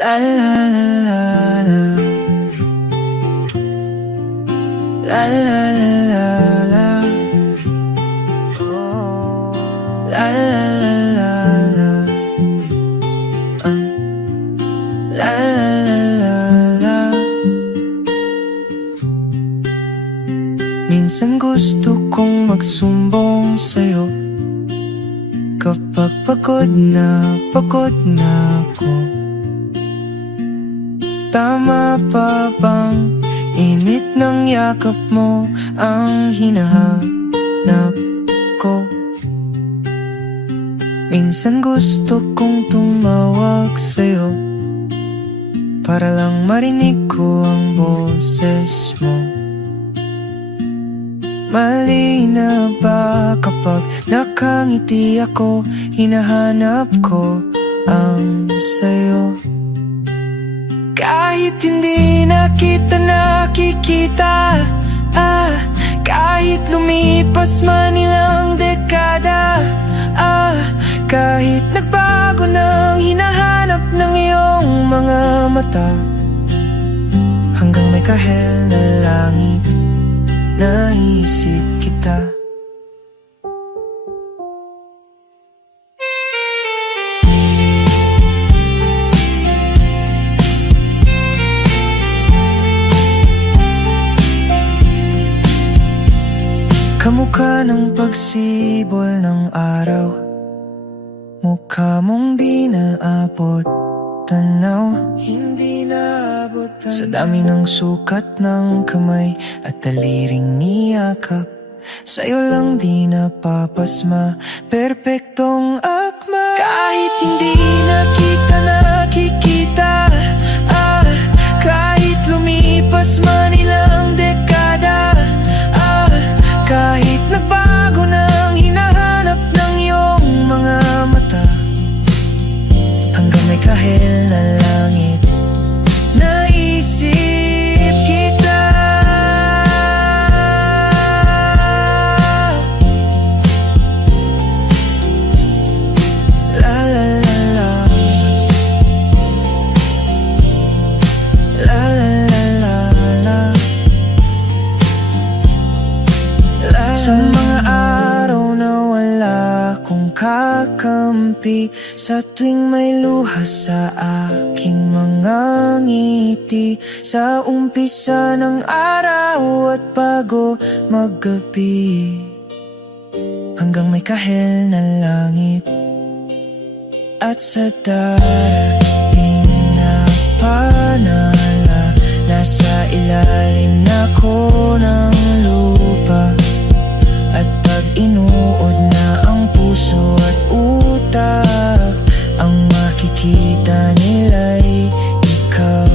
La la la la la la la la la la la la la la la. Minsan gusto kong magsumbong sa'yo kapag pagod na ako. Tama pa bang init ng yakap mo ang hinahanap ko? Minsan gusto kong tumawag sa'yo para lang marinig ko ang boses mo. Mali na ba kapag nakangiti ako, hinahanap ko ang sayo? Kahit hindi na kita nakikita, kahit lumipas man ilang dekada, kahit nagbago ng hinahanap ng iyong mga mata, hanggang may kahel na langit, naisip kita. Kamukha ng pagsibol ng araw, mukha mong di naabot tanaw, hindi naabot tanaw. Sa dami ng sukat ng kamay at daliring niyakap, sa'yo lang di napapasma, perpektong akma. Kahit hindi na kita nakikita, kahit lumipas man ilang dekada, kahit nagbago ng hinahanap ng iyong mga mata, hanggang may kahel na langit, naisip kita. La la la la la la la la. Sa mga araw na wala kong kakampi, sa tuwing may luha sa aking mga ngiti, sa umpisa ng araw at bago maggabi, hanggang may kahel na langit, at sa darating na panala, nasa ilalim na ko ng lupa. At pag inuod na ang puso at utak, ang makikita nila'y ikaw.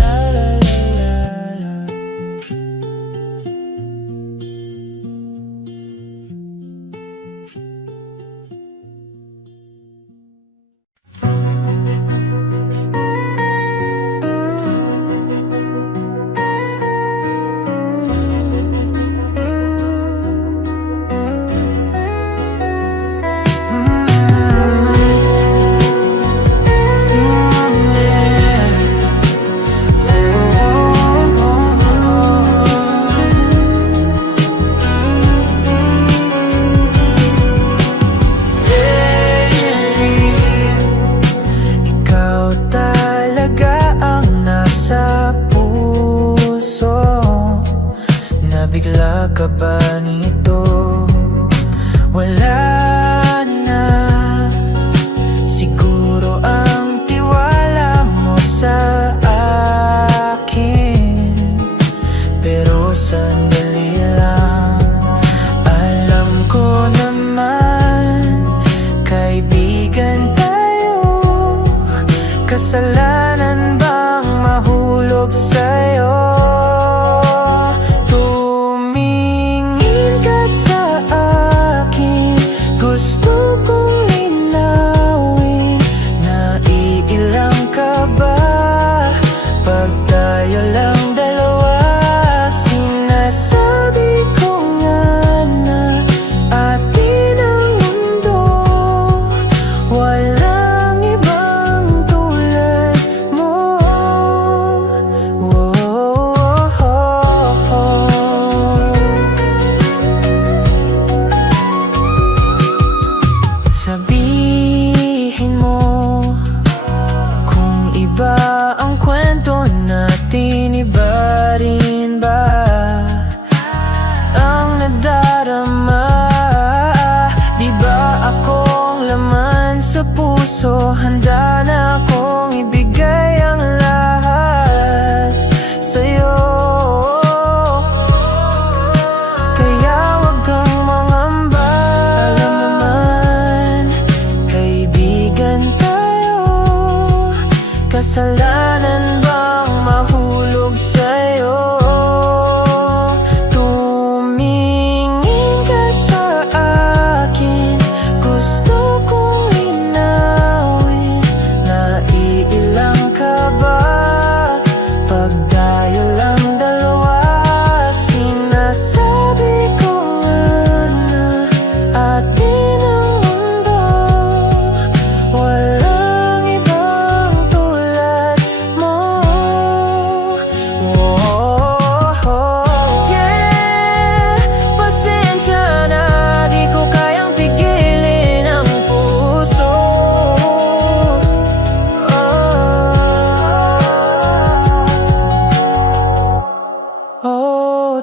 La la la la la. Nabigla ka ba nito? Wala na siguro ang tiwala mo sa akin, pero sandali lang. Alam ko naman, kaibigan tayo. Kasalanan bang mahulog sa'yo? Gusto kong linawin, naiilang ka ba? Pag tayo lang dalawa, sinasabi ko nga na atin ang mundo, walang ibang tulad. kasalanan bang mahulog sa'yo? Tumingin ka sa akin, gusto kong linawin. Naiilang ka ba? Pagdayo lang dalawa, sinasabi ko nga na atin ang mundo. Walang ibang tulad mo. Yeah, pasensya na, di ko kayang pigilin ang puso.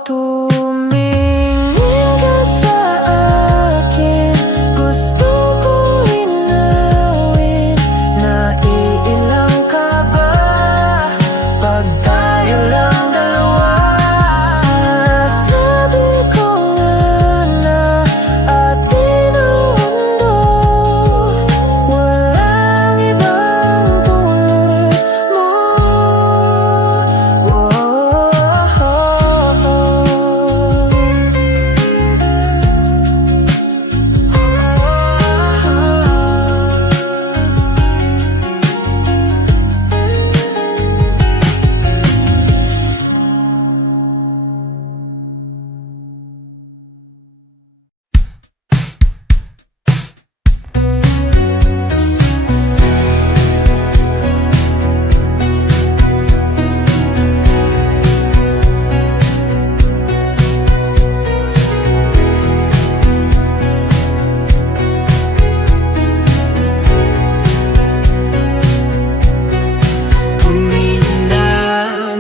Tumingin ka sa akin, gusto kong linawin. Naiilang ka ba? Pag tayo lang dalawa, sinasabi ko nga na atin ang mundo. Walang ibang tulad mo.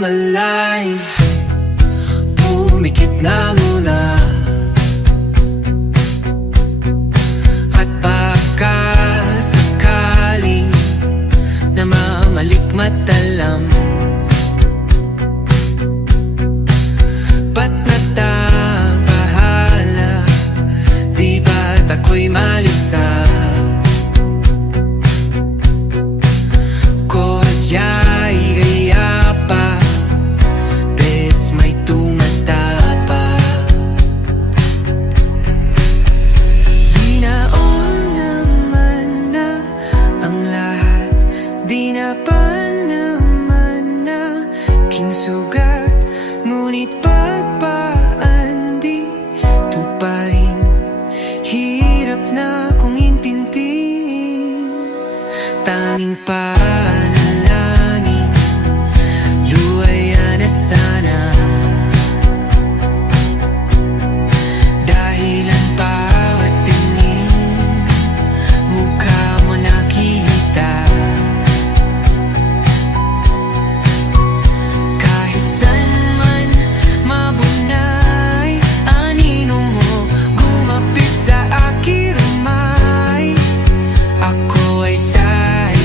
Malalim, pumikit na muna. At baka sakaling namamalikmatalam, ba't natabahala? Di ba't ako'y malisa? Kodya'y gaya pa, bes may tumatapa. Dinaon naman na ang lahat, di na pa naman na kinsugat. Ngunit pagpaan di tuparin, hirap na kong intindihin. Tanging panalangin, luwaya na sana. Dahilan bawat tingin, mukha mo nakita. Kahit saan man mabunay, anino mo gumapit sa aking rumay. Ako ay tayo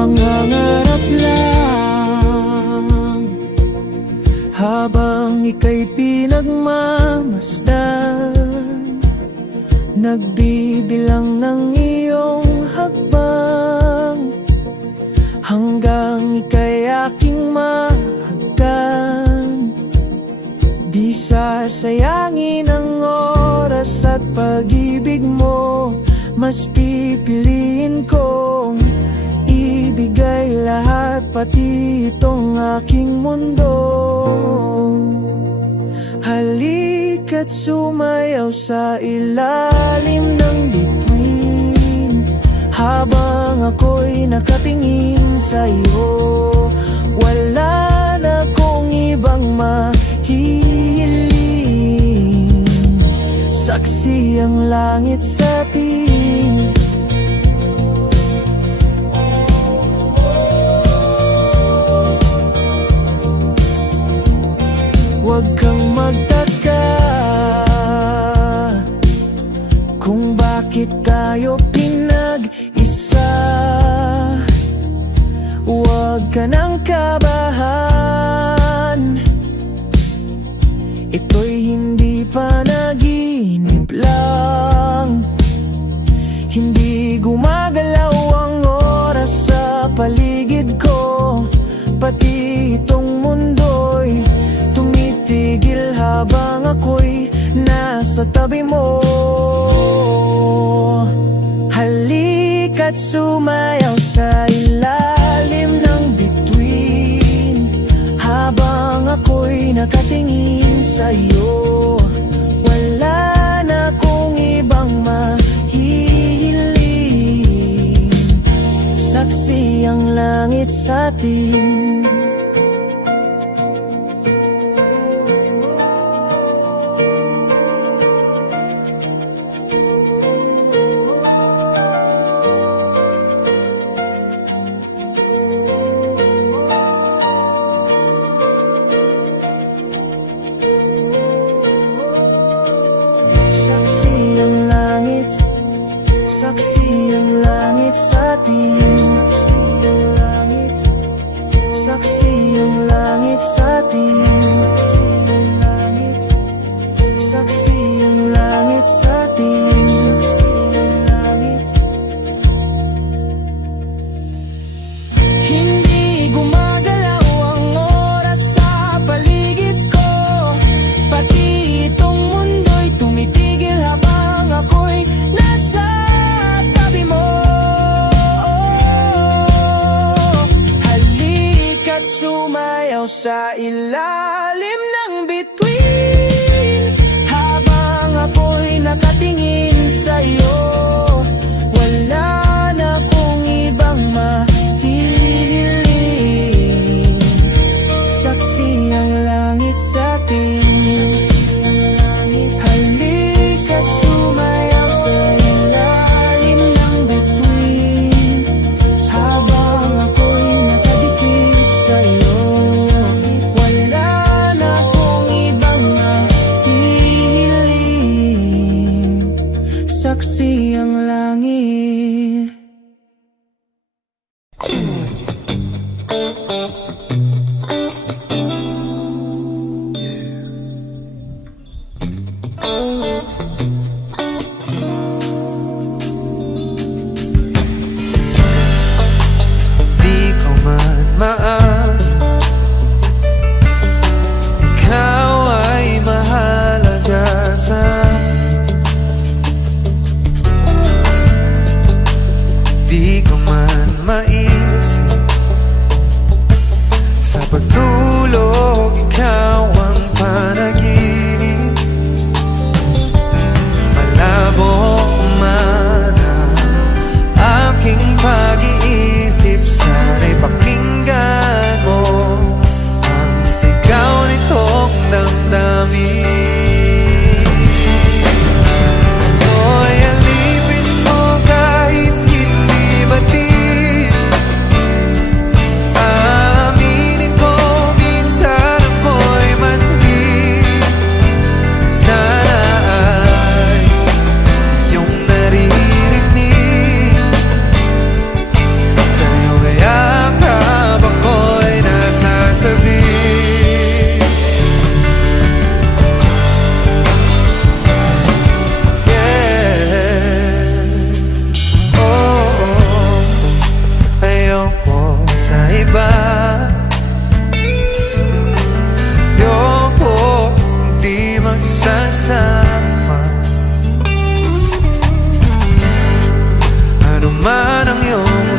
mangangarap lang habang ika'y pinagmamasdan, nagbibilang ng iyong hakbang hanggang ika'y aking mahagdan. Di sasayangin ang oras at pag-ibig mo, mas pipiliin kong ibigay lahat, pati itong aking mundo. Halika't sumayaw sa ilalim ng bituin habang ako'y nakatingin sa'yo. Wala na kong ibang mahihiling, saksi ang langit sa atin. Huwag kang magtaka kung bakit tayo pinag-isa. Huwag ka nang kabahan, ito'y hindi panaginip lang. Hindi gumagalaw ang oras sa paligid ko, pati itong mundo'y tumitigil habang ako'y nasa tabi mo. Halika't sumayaw sa ilalim ng bituin habang ako'y nakatingin sa'yo. Wala na akong ibang mahihiling, saksi ang langit sa atin. Saksi ang langit, saksi ang langit sa atin. Saksi ang langit, saksi ang langit sa atin. Saksi ang langit, saksi ang langit sa atin. Saksi ang langit. Hindi gumagalaw ang oras sa paligid ko, pati itong mundo'y tumitigil habang ako'y nasa tabi mo. Halika't sumayaw sa ilalim ng bituin habang ako'y nakatingin sa'yo. Wala na akong ibang mahihiling, saksi ang langit sa atin. Halika't sumayaw sa ilalim ng bituin habang ako'y nakadikit sa'yo. Wala na akong ibang mahihiling, saksi ang langit. Di ko man maamin, ikaw ay mahalaga sa akin. Di ko man maisip, sa pagtulog ikaw ang panaginip. Malabo man ang aking pag-iisip, sana'y pakinggan mo ang sigaw nitong damdamin. Ako'y alipin mo kahit hindi batid. Aaminin ko minsan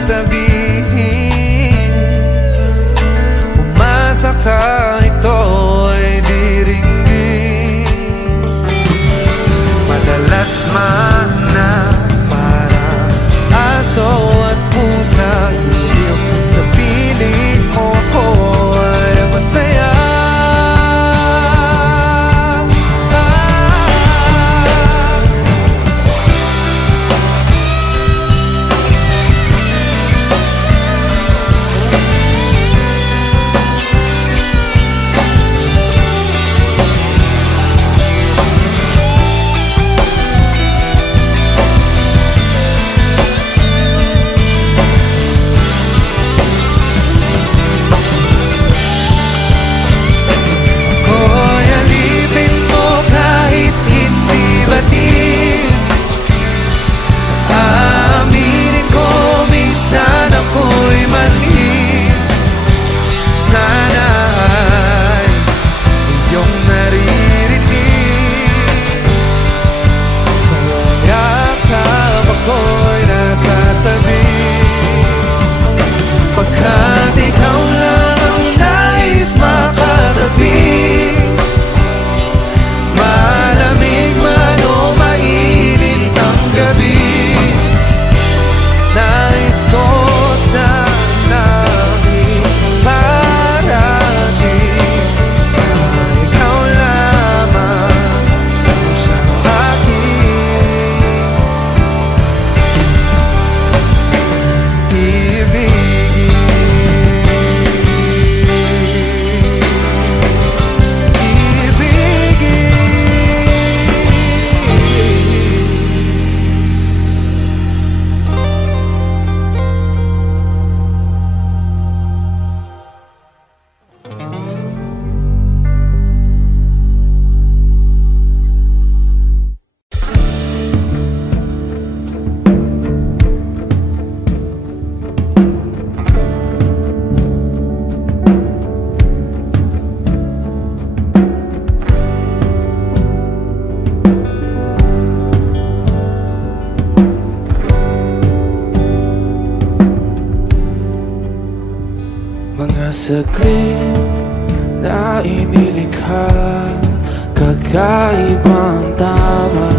sabihin. Umasa ka, ito ay diringgin. Madalas man na parang aso at pusa, sa piling mo ko ay masaya. Pagkat ikaw lang ang nais makatabi, malamig man o mainit ang gabi, nais ko sanang iparating na ikaw lamang ang siyang aking ibigin. Mga saglit na inilikha, kakaibang tama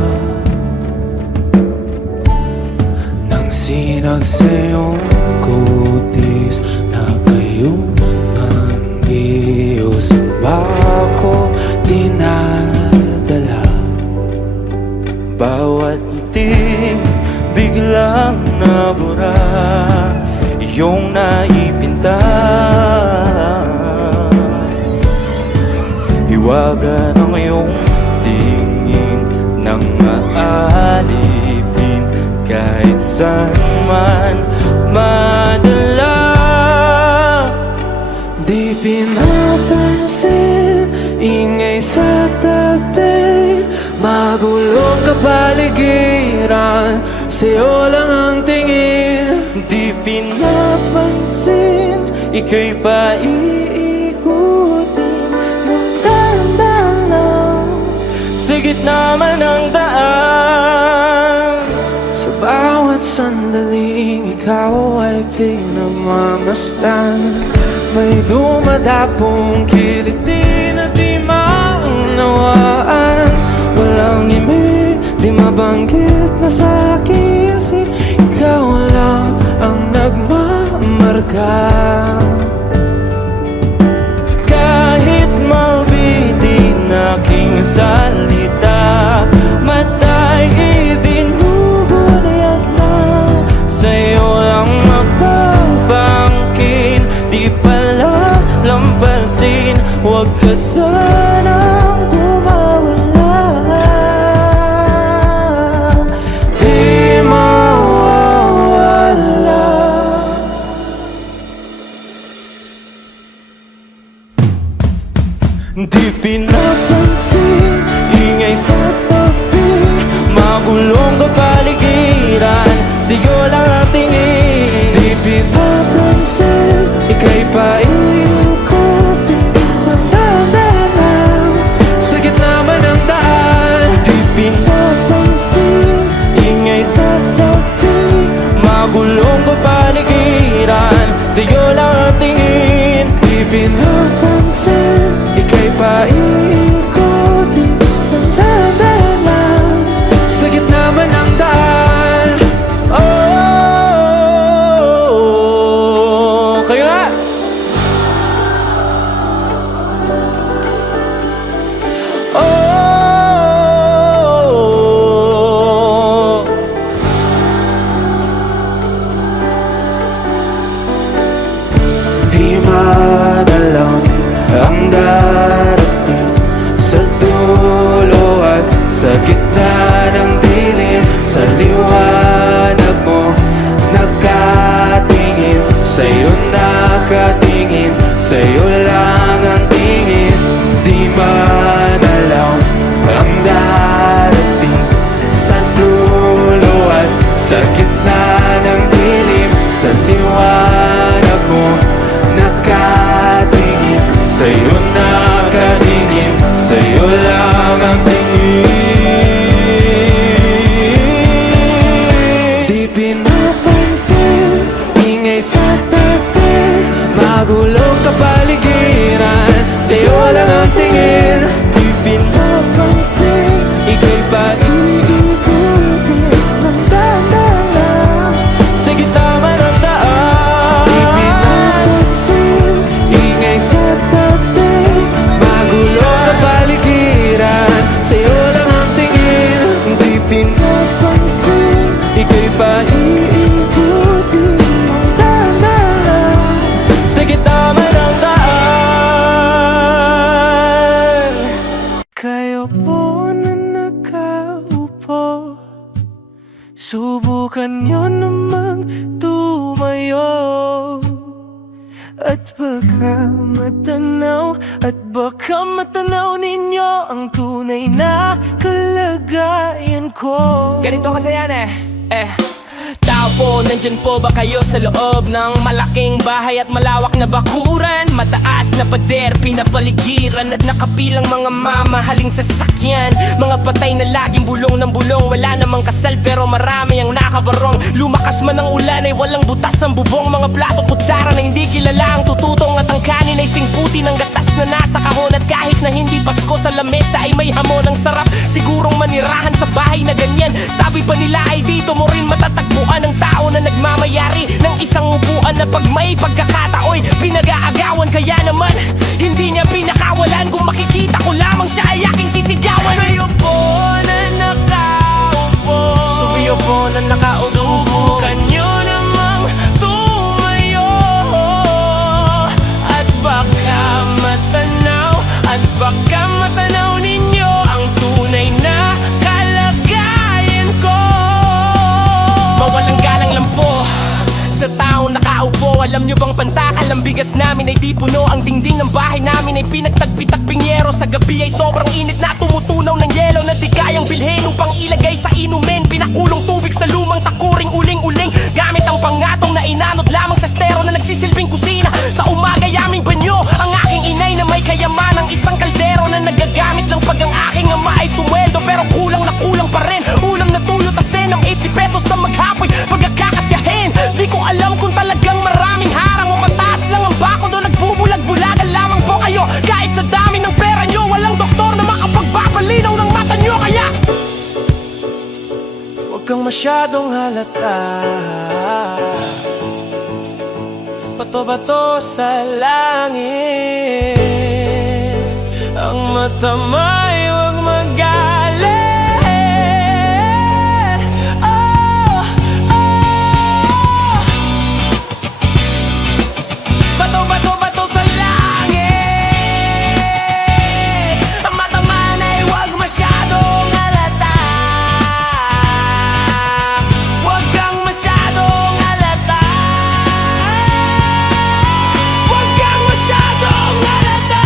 nang sinag sa iyong kutis na kayong ang Diyos ang bako dinadala. Bawat ngiti biglang nabura, iyong naipinta, hiwaga ng iyong tingin nang maalipin kahit saan man madala. Di pinapansin, ingay sa tabi, magulong kapaligiran, sa'yo lang ang tingin. Di pinapansin, ika'y paiikutin ng dahan-dahan lang sa gitna man ng daan. Sa bawat sandaling ikaw ay pinagmamasdan, may dumadapong kiliti na di maunawaan. Walang imi, di mabanggit na sa aking isip, ikaw lang ang nagmamarka. Kahit mabitin aking salita, matay ibinubunayag na, sa'yo lang magpapangkin. Di pala lampasin, huwag ka sanang kumawala. Di mawawala. Di pinapansin, ingay sa tabi, magulong kapaligiran, sa'yo lang ang tingin. Di pinapansin, ika'y paiikupin ng dahan-dahan sa gitna man ng daan. Di pinapansin, ingay sa tabi, magulong kapaligiran, kapaligiran, sa'yo lang ang tingin. Di pinapansin, ika'y paikutin ng dahan-dahan sa gitna man ng daan. Oh, kayo nga! Oh, di madalaw ang darating sa dulo at sa gitna ng dilim. Sa liwanag mo nakatingin, sa'yo nakatingin, sa'yo lang ang tingin. Di madalaw ang darating sa dulo at sa gitna ng dilim. Sa liwanag mo nakatingin, sa'yo nakatingin, sa'yo lang ang tingin. Di pinapansin, ingay sa tabi, magulong kapaligiran, sa'yo lang ang tingin. Di pinapansin, ika'y paikutin ng dahan-dahan sa gitna man ng daan. Di pinapansin, ingay sa tabi, magulong kapaligiran, sa'yo lang ang tingin. Di pinapansin, ika'y paikutin ng dahan-dahan sa gitna man ng daan. Kayo po na nakaupo, subukan nyo namang tumayo. At baka matanaw ninyo ang tunay na kalagayan ko. Ganito kasi yan tao po, nandyan po ba kayo sa loob ng malaking bahay at malawak na bakuran? Mataas na pader, pinapaligiran at nakapilang mga mamahaling sasakyan. Mga patay na laging bulong ng bulong, wala namang kasal pero marami ang nakabarong. Lumakas man ang ulan ay walang butas ang bubong. Mga plato kutsara na hindi kilala ang tututong, at ang kanin ay singputi ng gatas na nasa kahon. At kahit na hindi Pasko sa lamesa ay may hamon. Ang sarap sigurong manirahan sa bahay na ganyan. Sabi pa nila ay dito mo rin matatagpuan ang tao na nagmamayari ng isang upuan na pag may pagkakataoy pinag-aagawan. Kaya naman hindi niya pinakawalan, kung makikita ko lamang siya ay aking sisigawan. Kayo po na nakaupo, sumiyo po na nakaupo, subukan nyo namang tumayo. At baka matanaw ninyo ang tunay na kalagayan ko. Mawalang galang lang po sa taong nakaupo. Alam nyo bang pantakal ang bigas namin ay di puno? Ang dingding ng bahay namin ay pinagtagpi-takping yero. Sa gabi ay sobrang init na tumutunaw ng yelo na di kayang bilhin upang ilagay sa inumin. Pinakulong tubig sa lumang takuring uling-uling gamit ang pangatong na inanod lamang sa estero na nagsisilbing kusina. Sa umaga yaming banyo ang aking inay na may kayaman ng isang kaldero na nagagamit lang pag ang aking ama ay sumweldo. Pero kulang na kulang pa rin, ulam na tuyo tasin ng 80 pesos sa maghapoy pagkakasyahin. Di ko alam kung talagang maraming harang o mataas lang ang bako doon. Nagbubulag-bulagan lamang po kayo. Kahit sa dami ng pera nyo, walang doktor na makapagpapalinaw ng mata nyo. Kaya huwag kang masyadong halata, bato-bato sa langit. Ang mata mo'y huwag magalit. Oh, oh. Bato-bato sa langit. Ang mata man ay huwag masyadong halata. Huwag kang masyadong halata. Huwag kang masyadong halata.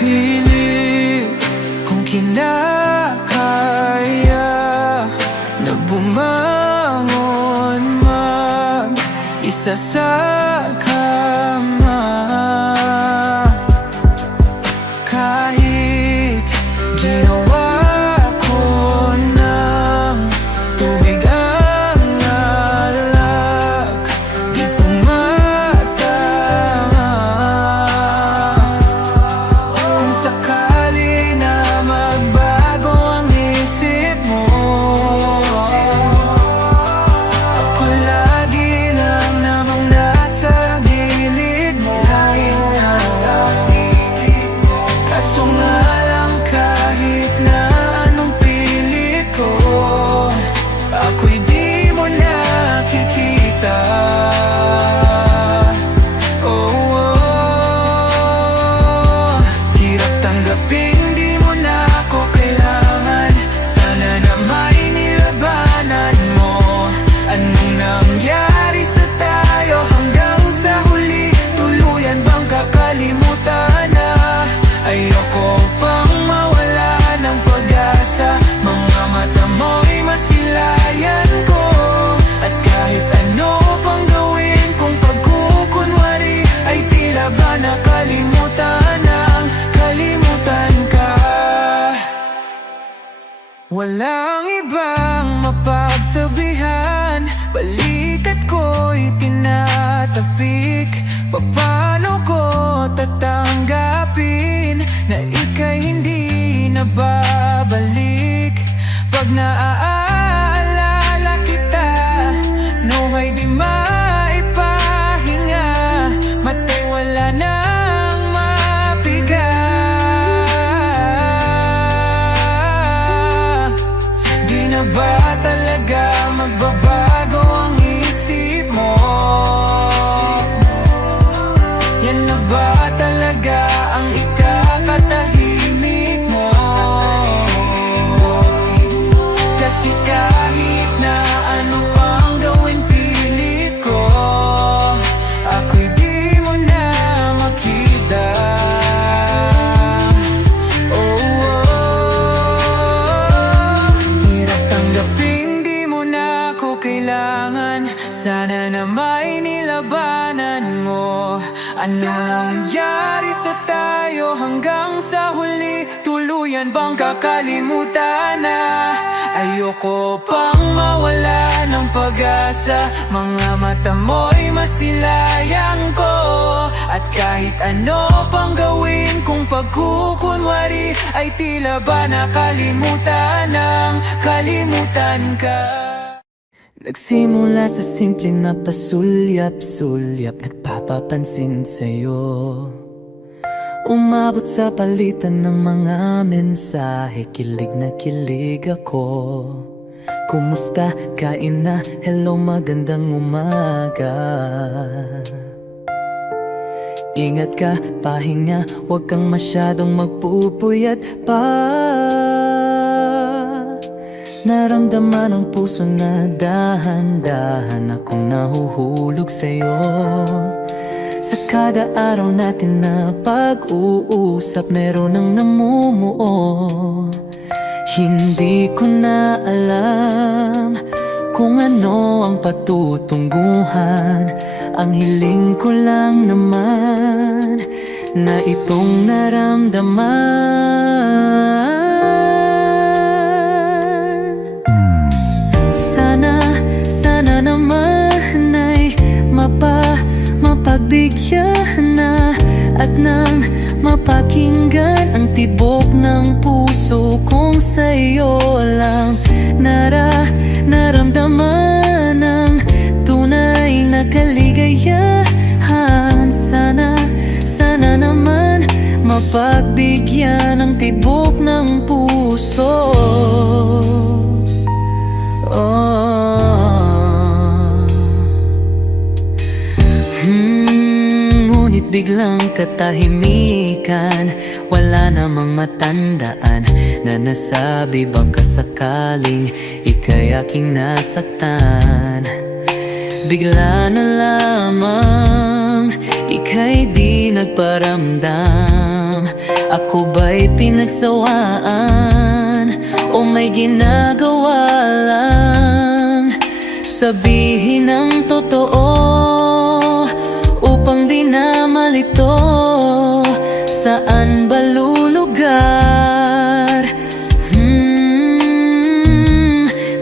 Pilit kung kinakaya na bumangon mag-isa sa kama. Kahit ginawa ko ng tubig ang alak, di tumatama. Kung sakali na magbago ang isip mo, ako lagi lang namang nasa gilid mo. Kaso nga lang kahit na anong pilit ko, ako'y di mo nakikita. Oh, oh. Hirap tanggapin, di mo na ako kailangan. Sana na may nilabanan mo. Anong nangyari sa tayo hanggang sa huli? Tuluyan bang kakalimutan na? Ayoko pang mawala ng pag-asa. Mga mata mo'y masilayan ko. At kahit ano pang gawin kung pagkukunwari, ay tila ba nakalimutan ang kalimutan ka. Walang ibang mapagsabihan, balikat ko'y tinatapik. Paano ko tatanggapin na ika'y hindi na babalik? Pag naaalala kita, nuhay di maipahinga. Mata'y wala nang mapiga. Di na ba talaga magbabago ang isip mo? Yan na ba talaga ang ikakatahimik mo? Kasi kahit na ano pang gawin pilit ko, ako'y di mo na makita. Oh, oh. Hirap tanggapin, di mo na ako kailangan. Sana na may nilabanan mo. Ano nangyari sa tayo hanggang sa huli? Tuluyan bang kakalimutan na? Ayoko pang mawala ng pag-asa. Mga mata mo'y masilayang ko. At kahit ano pang gawin kung pagkukunwari, ay tila ba nakalimutan ng kalimutan ka. Nagsimula sa simple na pasulyap-sulyap, nagpapapansin sa'yo. Umabot sa palitan ng mga mensahe, kilig na kilig ako. Kumusta? Kain na? Hello, magandang umaga. Ingat ka, pahinga, huwag kang masyadong magpupuyat pa. Naramdaman ang puso na dahan-dahan akong nahuhulog sa'yo. Sa kada araw natin na pag-uusap, meron ang namumuo. Hindi ko na alam kung ano ang patutunguhan. Ang hiling ko lang naman na itong naramdaman. Sana naman ay mapagbigyan na at nang mapakinggan ang tibok ng puso kong sa'yo lang naramdaman ang tunay na kaligayahan. Sana naman mapagbigyan ang tibok ng puso. Ngunit biglang katahimikan, wala namang matandaan na nasabi baka sakaling ika'y aking nasaktan. Bigla na lamang ika'y di nagparamdam Ako ba'y pinagsawaan o may ginagawa lang? Sabihin ang totoo upang di na malito. Saan ba lulugar?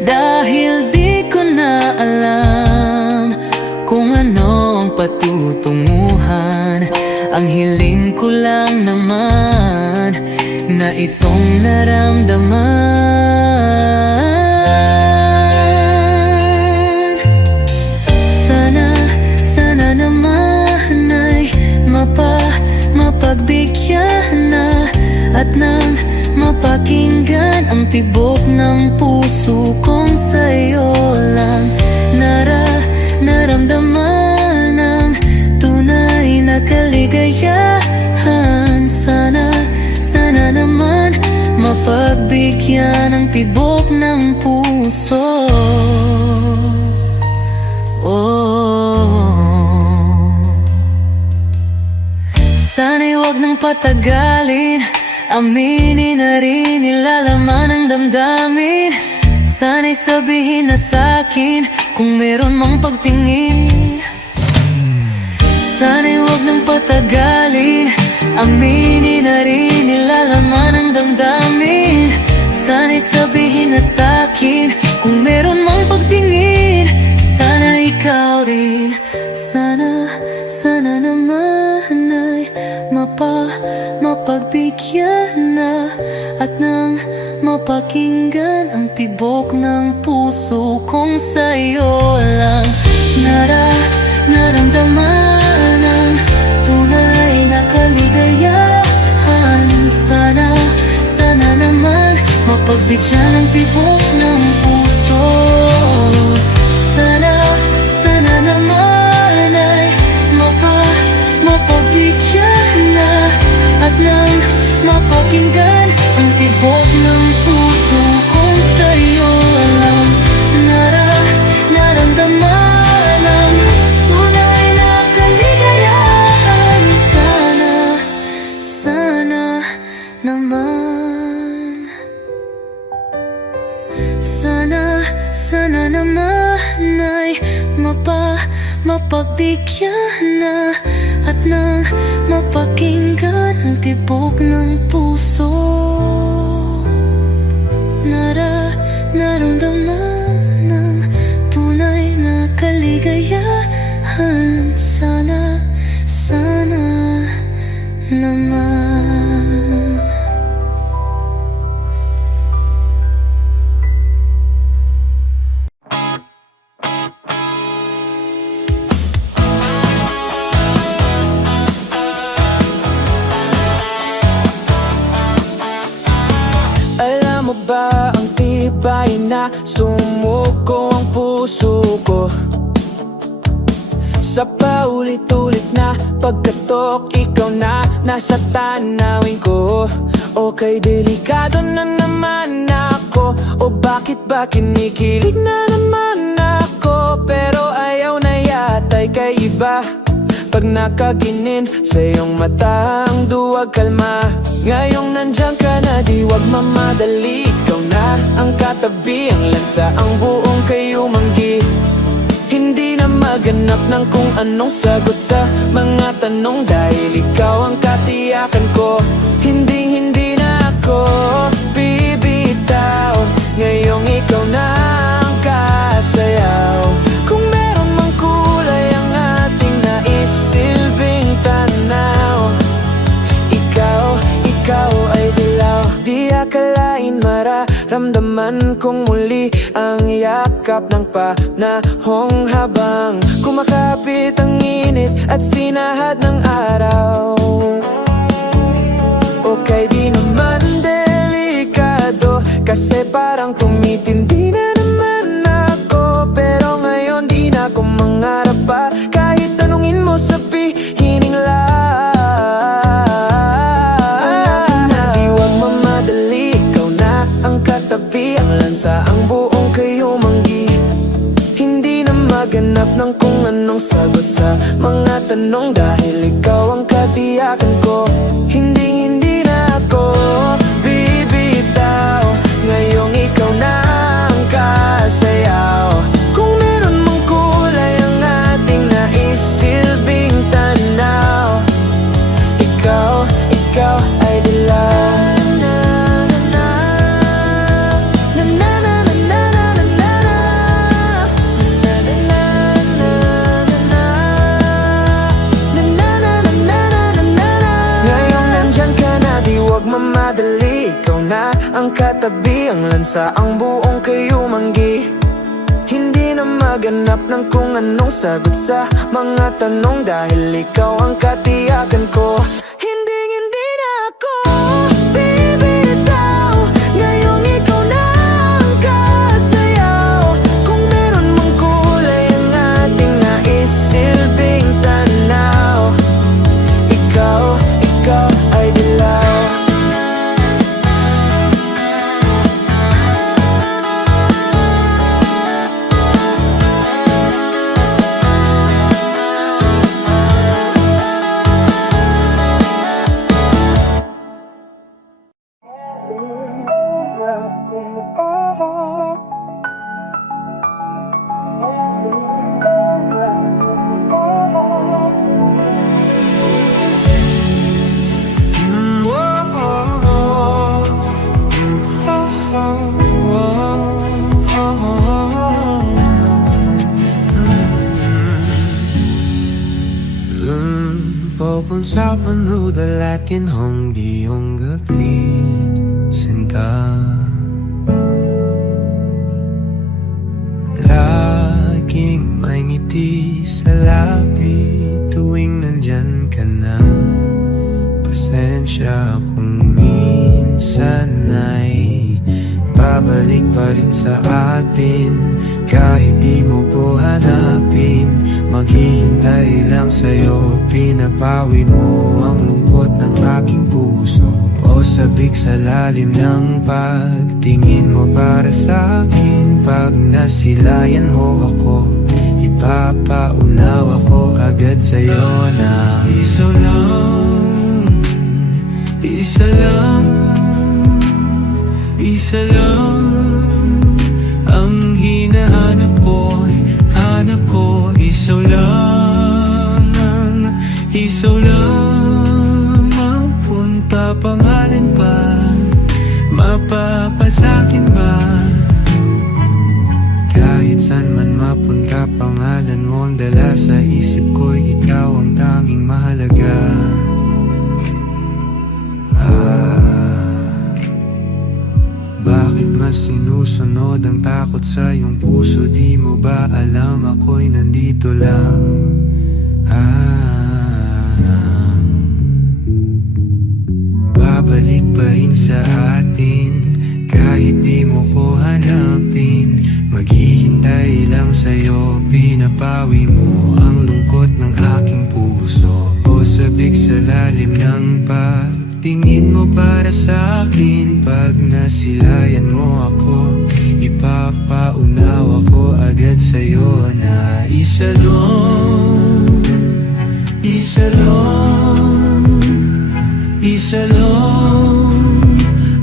Dahil di ko na alam kung ano ang patutunguhan. Ang hiling ko lang naman na itong naramdaman. Sana naman ay mapagbigyan na at nang mapakinggan ang tibok ng puso kong sa'yo lang naramdaman ang tunay na kaligayahan. Sana naman mapagbigyan ang tibok ng puso. Sana'y wag nang patagalin, aminin na rin nilalaman ng damdamin. Sana'y sabihin na sa'kin kung meron mang pagtingin. Sana'y wag nang patagalin, aminin na rin nilalaman ng damdamin. Sana'y sabihin na sa'kin kung meron mang pagtingin. Sana ikaw rin, sana naman ay mapagbigyan na at nang mapakinggan ang tibok ng puso kong sa'yo lang naramdaman ang tunay na kaligayahan. Sana naman mapagbigyan ang tibok ng puso. Sana naman ay mapagbigyan na at nang mapakinggan ang tibok ng puso kong sa'yo lang naramdaman ang tunay na kaligayahan. Sana naman, sana naman ay mapagbigyan na at nang mapakinggan ang tibok ng puso. Naramdaman ang tunay na kaligayahan. Sana naman. Alam mo ba ang tibay na sumuko ang puso ko sa paulit-ulit na pagkatok, ikaw na nasa tanawin ko. Okay, delikado na naman ako, o bakit ba kinikilig na naman ako? Pero ayaw na yata'y kay iba pag nakaginin sa iyong mata ang duwag kalma. Ngayong nandiyan ka na, di wag mamadali. Ikaw na ang katabi, ang lansa, ang buong kayumanggi. Hindi na maganap ng kung anong sagot sa mga tanong, dahil ikaw ang katiyakan ko. Hindi na ako bibitaw, ngayong ikaw na ang kasayaw. Kung meron mang kulay ang ating naisilbing tanaw, ikaw ay dilaw. Di akalain mararamdaman kong muli ang yakap ng panahong habang kumakapit ang init at sinahad ng araw. Okay, di naman delikado kasi parang tumitindi na naman ako. Pero ngayon di na ako mangarap pa, kahit tanungin mo sabihin lang. Ang katabi, ang lansa, ang buong kayumanggi. Hindi na maganap ng kung anong sagot sa mga tanong, dahil ikaw ang katiyakan ko. Hindi na nagmamadali, ikaw na ang katabi, ang lansa, ang buong kayumanggi. Hindi na maganap ng kung anong sagot sa mga tanong, dahil ikaw ang katiyakan ko. Hindi na ako bibitaw, ngayong ikaw na ang kasayaw. Kung meron mang kulay ang ating naisilbing tanaw, ikaw ay dilaw. Pagpunsapan hong iyong gaglisin ka. Laging may ngiti sa labi tuwing nandyan ka na. Pasensya kung minsan ay babalik pa rin sa atin. Kahit di mo po hanapin, maghihintay lang sa'yo. Pinapawi mo ang lungkot ng aking puso. O sabik sa lalim ng pagtingin mo para sa'kin. Pag nasilayan mo ako, ipapaunaw ako agad sa'yo na isa lang, isa lang, isa lang ang hinahanap ko, hanap ko. Isaw lang, isaw lang magpunta, pangalan pa, mapapasakin ba? Kahit saan man mapunta, pangalan mo ang dala sa isip ko'y ikaw ang tanging mahalaga. Bakit mas sinusunod ang takot sa iyong puso? Di mo ba alam ako'y nandito lang? Babalik pa rin sa atin kahit di mo ko hanapin. Maghihintay lang sa'yo, pinapawi mo ang lungkot ng aking puso. O sabik sa lalim ng pagtingin mo para sa'kin. Pag nasilayan mo ako, ipapaunaw ako agad sa'yo na isa lang, isa lang, isa lang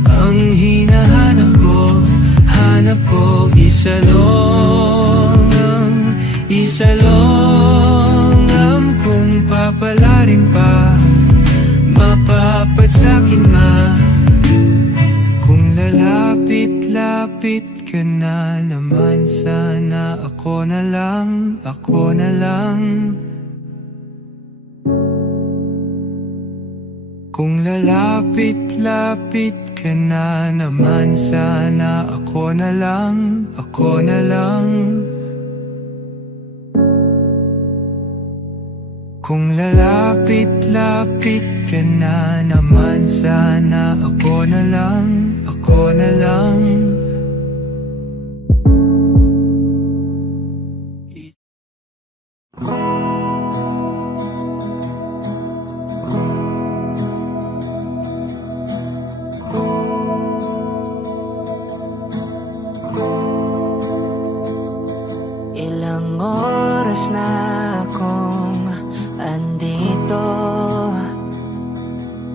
ang hinahanap ko, hanap ko. Isa lang, isa lang ang kung papalarin pa, mapapat sa'kin na. Kung lalapit-lapit ka na naman, sana ako na lang, ako na lang. Kung lalapit-lapit ka na naman, sana ako na lang, ako na lang. Kung lalapit-lapit ka na naman, sana ako na lang, ako na lang. Ilang oras na akong andito,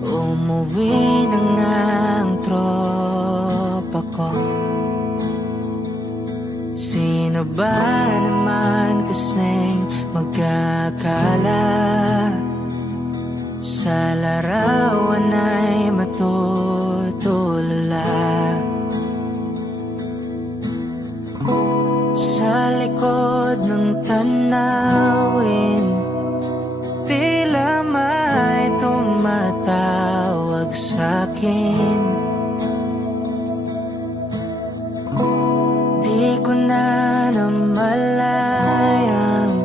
umuwi na nga ang tropa ko. Sino ba naman kasing magkakala sa larawan ay matutulala? Sa likod ng tanawin, tila may tumatawag sa'kin. akin. Di ko na namalayang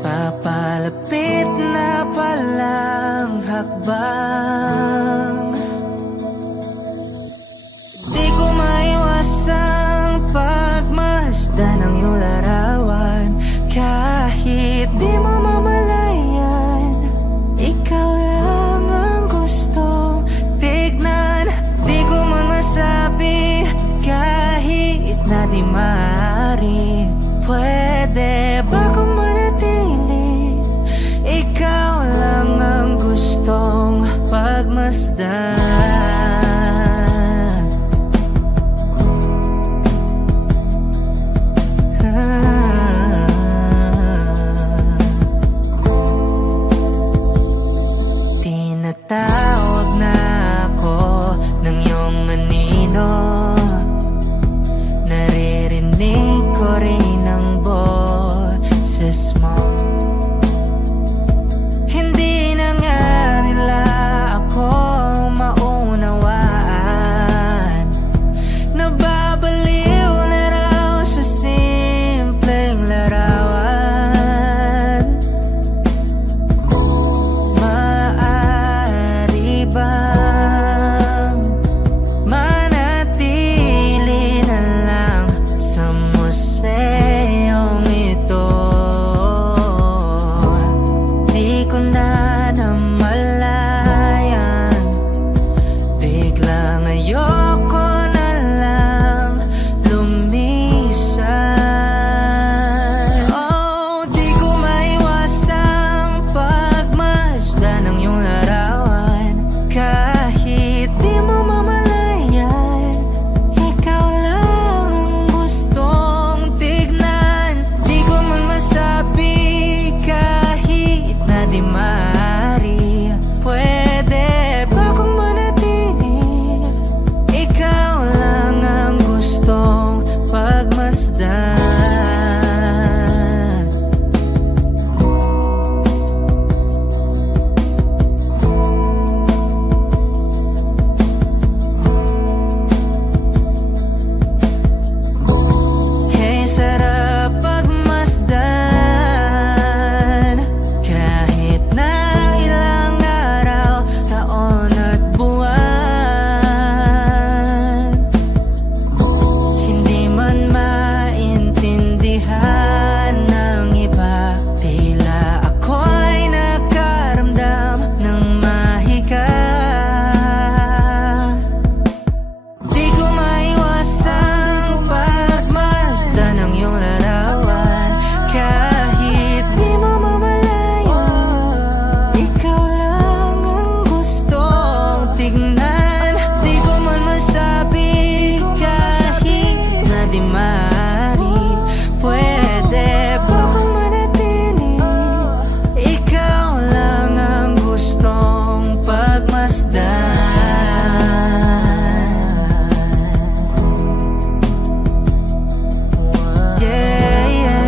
papalapit na palang hakbang. Di ko maiwasang pagmasdan ng iyong larawan. Kahit di mo mamalayan, ikaw lang ang gustong tignan. Di ko man masabi kahit na di maaari. Pwede ba kung manatili? Ikaw lang ang gustong pagmasdan. Tinatawag na ako ng iyong anino. Naririnig ko rin ang boses mo. Hindi na nga nila ako maunawaan. Nababaliw na raw sa simpleng larawan. Maaari bang manatili na lang sa museyong ito? Di ko na namalayan, biglang ayoko na lang lumisan. Oh, di ko maiwasang pagmasdan ng iyong larawan. Kahit di mo mamalayan, ikaw lang ang gustong tignan. Di ko man masabi kahit na di maaari. Pwede ba kung manatili? Ikaw lang ang gustong pagmasdan. Kay sarap pagmasdan, kahit na ilang araw, taon at buwan. Hindi man maintindihan ng iba, tila ako'y nakaramdam ng mahika. Di ko maiwasang pagmasdan ng iyong larawan. Kahit di mo mamalayan, ikaw lang ang gustong tignan. Di ko man masabi kahit na di maaari. Pwede ba kung manatili? Ikaw lang ang gustong pagmasdan. Yeah, yeah.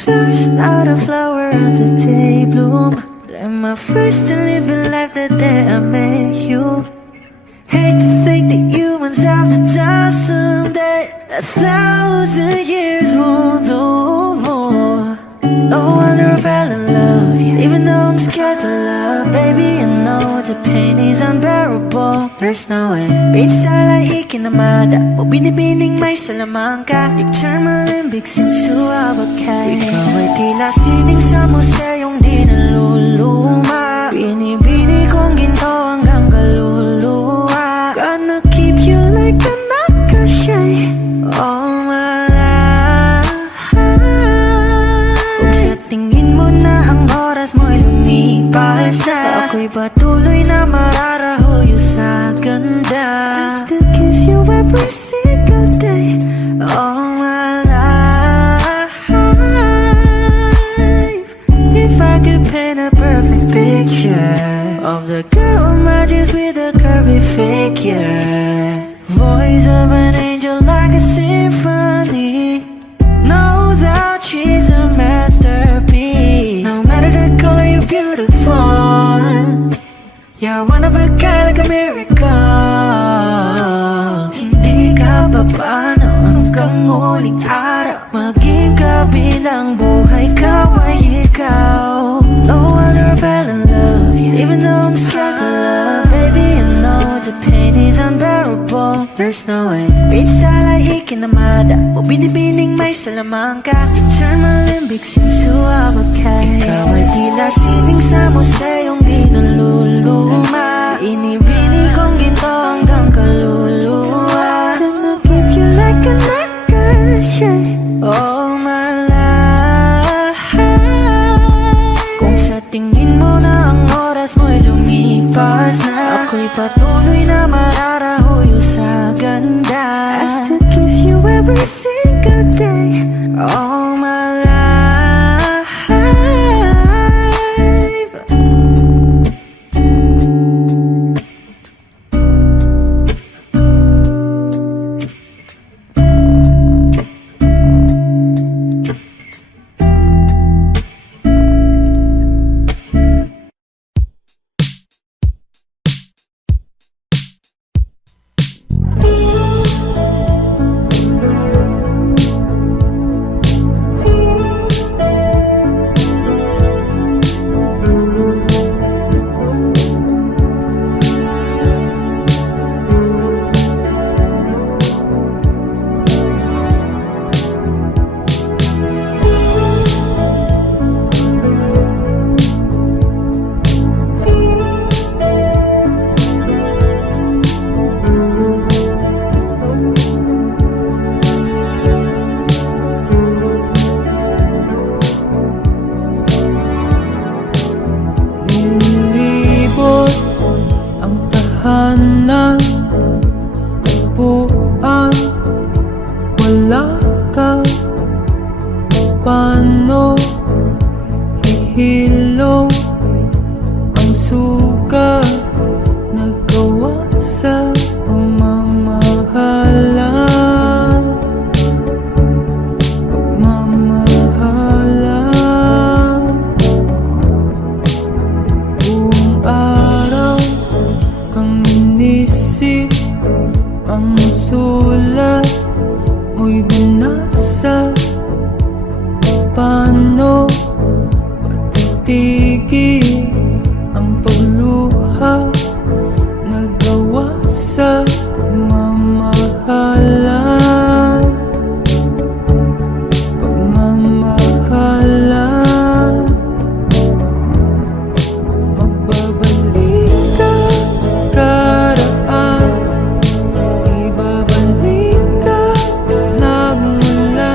Flowers not a flower until they bloom. Like my first and living life the day I met you. Hate to think that humans have to die someday. 1,000 years won't do more. No wonder I fell in love, yeah. Even though I'm scared to love, baby, I know the pain is unbearable. There's no way. Pinsala ikinamada o binibining may salamang ka. You turn my limbics into a bakay. Ikaw ay tila sining sa museyong di naluluma. Binibini kong ginto hanggang kaluluwa. Gonna keep you like a nakashay all my life. Kung sa tingin mo na lumipas na, ako'y patuloy na mararahuyo sa ganda. I still kiss you every single day, all my life. If I could paint a perfect picture of the girl on my dreams with a curvy figure, voice of an angel like a symphony, no doubt she's a masterpiece. No matter the color, you're beautiful. You're one of a kind, like a miracle. Hindi ka papaano hanggang huling araw, maging kabilang buhay ka ay ikaw. No wonder I fell in love, even though I'm scared to love. Baby, I know the pain is unbearable. There's no way pinsala ikinamada o binibining may salamangka. Eternal limbic seems to abakay. Ikaw ay tila sining sa museyong di naluluma. Inibini kong ginto hanggang kaluluwa. Gonna keep you like a necklace, yeah, all my life. Kung sa tingin mo na ang oras mo'y lumipas na, ako'y patuloy na mararahuyo sa ganda. I still kiss you every single day, all my life. Paano hihilong ang suga nagawa sa pagmamahalan? Buong araw kang inisip, ang sulat mo'y binasa. Paano matitigil ang pagluha nagawa sa pagmamahalan? Magbabalik ka karaan, ibabalik ka nagmula.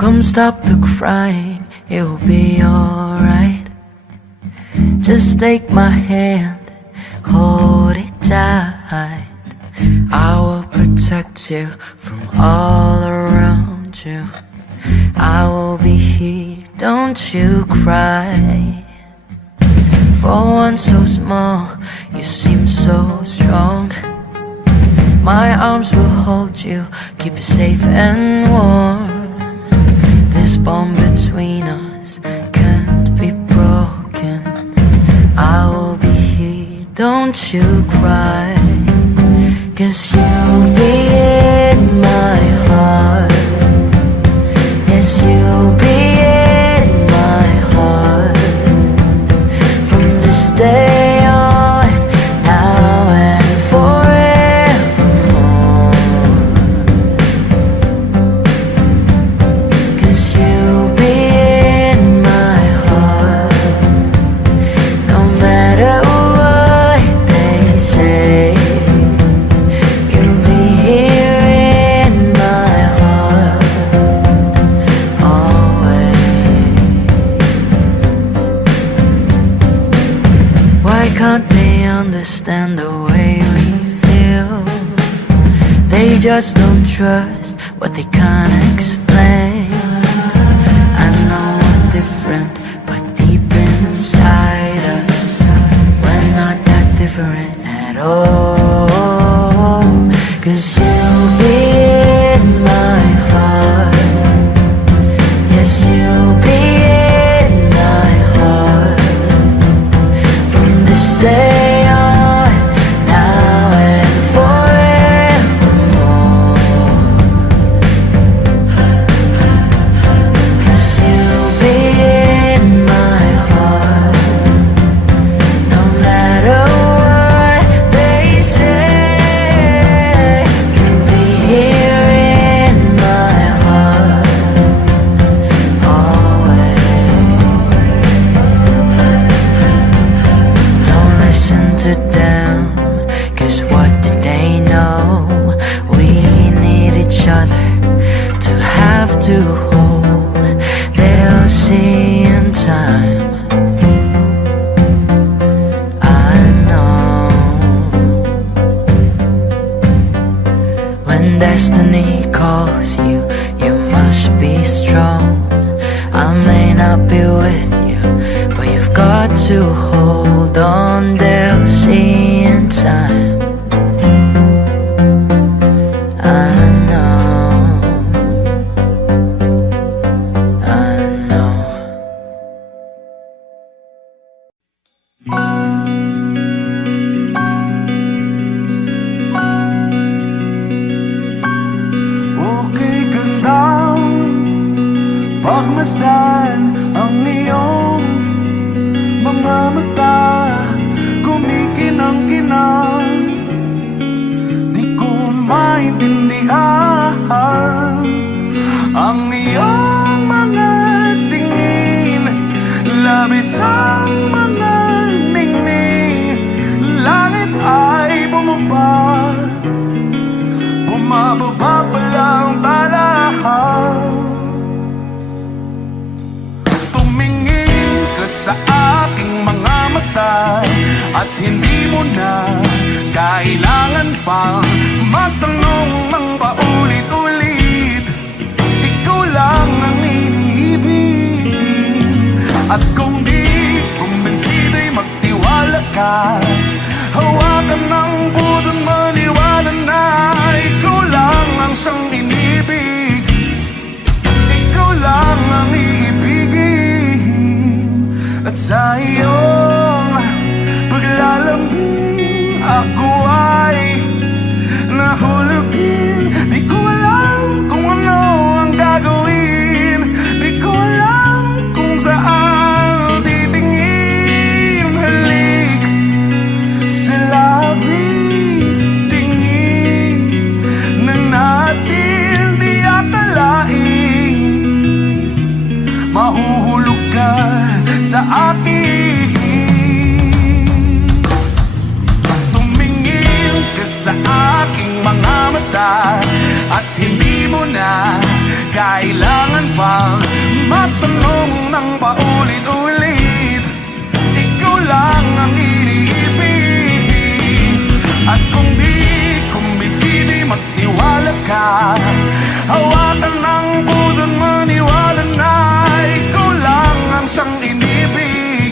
Come stop the crying, it will be alright. Just take my hand, hold it tight. I will protect you from all around you. I will be here, don't you cry. For one so small, you seem so strong. My arms will hold you, keep you safe and warm. This bond between us can't be broken. I will be here, don't you cry, 'cause you'll be in my heart. Yes, you'll be in my heart. From this day on, now and forevermore. 'Cause you'll be in my heart. No matter what they say, you'll be here in my heart always. Why can't they understand the way we feel? They just don't trust what they can't explain. I know we're different, but deep inside us, we're not that different at all. 'Cause you'll be in my heart. Yes, you'll be in my heart. From this day on, now and forevermore. 'Cause you'll be in my heart. No matter what they say, you'll be here in my heart always. Don't listen to them, 'cause what did they know? We need each other to have to hold. They'll see in time, I know. When destiny calls you, you must be strong. I may not be with you, but you've got to hold on. They'll see in time, I know, I know. Okay gandang pagmasdan ang iyong mga mata, kumikinang-kinang. Di ko maintindihan ang iyong mga tingin, labis ang mga ningning. Langit ay bumaba, bumababa pa lang talahan. Tumingin ka sa aking mga mata, at hindi mo na kailangan pang magtanong ng paulit-ulit. Ikaw lang ang iniibig, at kung di kumbinsido'y magtiwala ka. Hawakan ng puso't maniwala na ikaw lang ang siyang inibig. Ikaw lang ang iibigin, at sa iyong paglalambing ako ay nahulugin. Di ko alam kung ano ang gagawin, di ko alam kung saan titingin. Halik sa labi, tingin na natin di akalain. Mahuhulog ka sa akin. Tumingin ka sa aking mga mata, at hindi mo na kailangan pang magtanong ng paulit-ulit. Ikaw lang ang iniibig, at kung di kumbinsido'y magtiwala ka. Hawakan ng puso't maniwala na ikaw lang ang siyang inibig.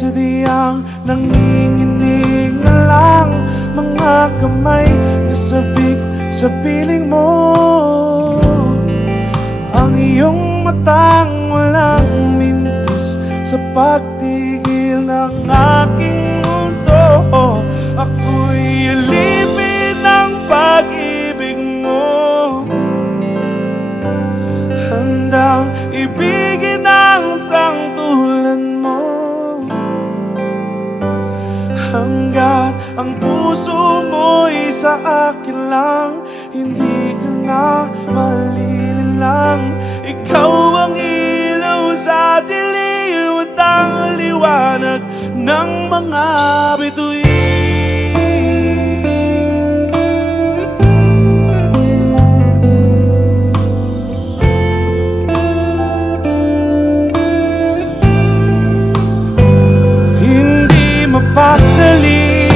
Sadyang nanginginig na lang mga kamay na sabik sa piling mo. Ang iyong matang walang mintis sa pagtigil ng aking mundo. Ako'y alipin ng pag-ibig mo, handang ibigin ang sangtulan mo. Hanggat ang puso mo'y sa akin lang, hindi ka na malilinlang. Ikaw ang ilaw sa dilim at ang liwanag ng mga bituin. Mapakdali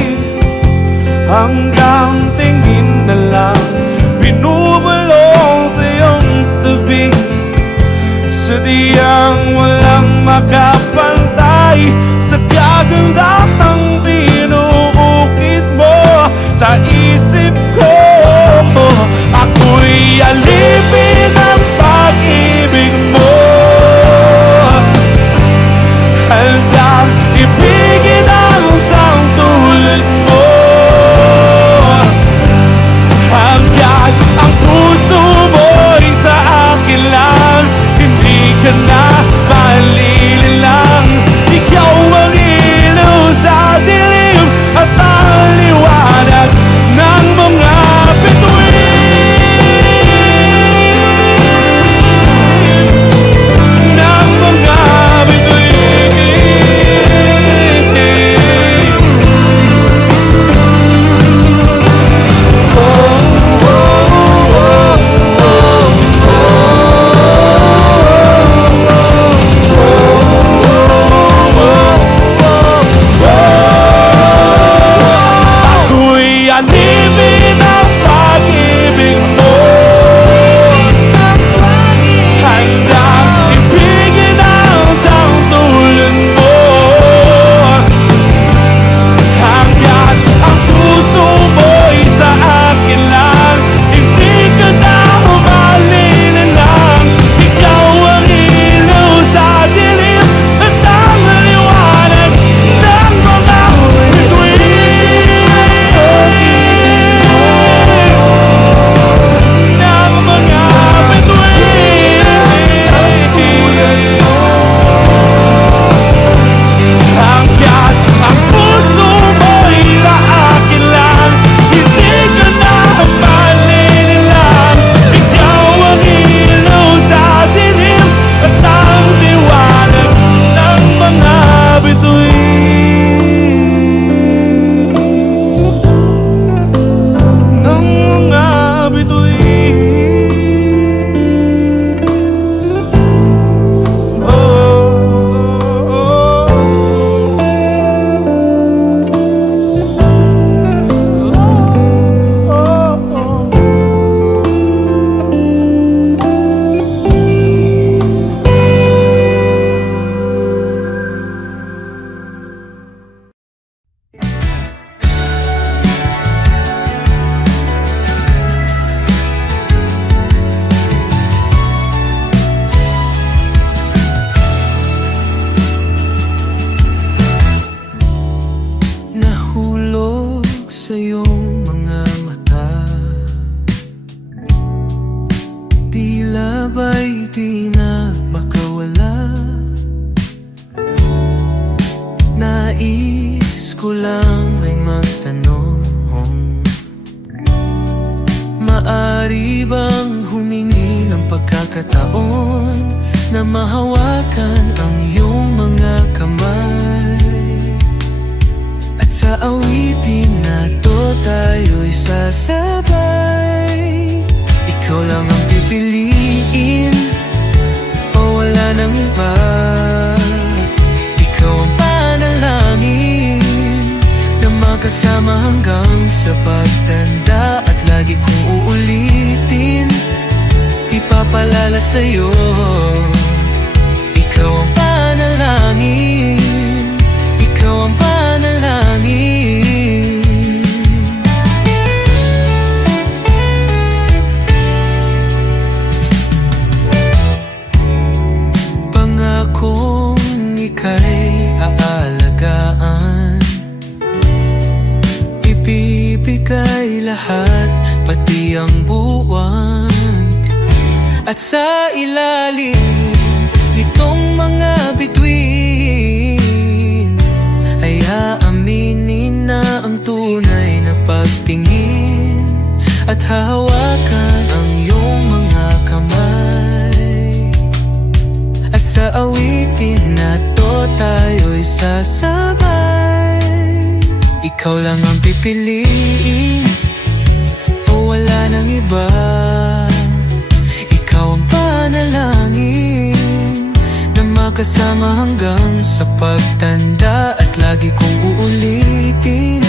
hanggang tingin na lang, binubulong sa iyong tabi. Sadyang walang makapantay sa kagandahang binuukit mo sa isip ko. Ako'y alipin ng pag-ibig mo, handang ibigin ang sangtulan mo. Hanggang ang puso mo'y sa akin lang, hindi ka na malililang. Ikaw ang ilaw sa dilim at ang liwanag ng mga bituin, ng mga bituin. Ako'y alipin ng pag-ibig mo, handang ibigin ang sangtulan mo. Hanggat ang puso mo'y sa akin lang, hindi ka na malilinlang. Ikaw ang ilaw sa dilim at ang liwanag ng mga bituin, ng mga bituin. Hanggat ang puso mo'y sa akin lang, hindi ka na malililang. Ikaw ang ilaw sa dilim at ang liwanag ng mga bituin, ng mga bituin. Oh, oh, oh, oh, oh. Nahulog sa iyong mga mata, tila ba'y di na makawala. Nais ko lang ay magtanong, maari bang humingi ng pagkakataon na mahawakan ang iyong mga kamay? At sa awitin na to tayo'y sasabay. Ikaw lang ang pipiliin o wala nang iba. Ikaw ang panalangin na makasama hanggang sa pagtanda. At lagi kong uulitin, ipapalala sa'yo, ikaw ang panalangin, ika'y aalagaan. Ibibigay lahat, pati ang buwan. At sa ilalim nitong mga bituin ay aaminin na ang tunay na pagtingin, at hahawakan ang iyong mga kamay. At sa awitin na to tayo'y sasabay. Ikaw lang ang pipiliin, o wala nang iba. Ikaw ang panalangin na makasama hanggang sa pagtanda. At lagi kong uulitin,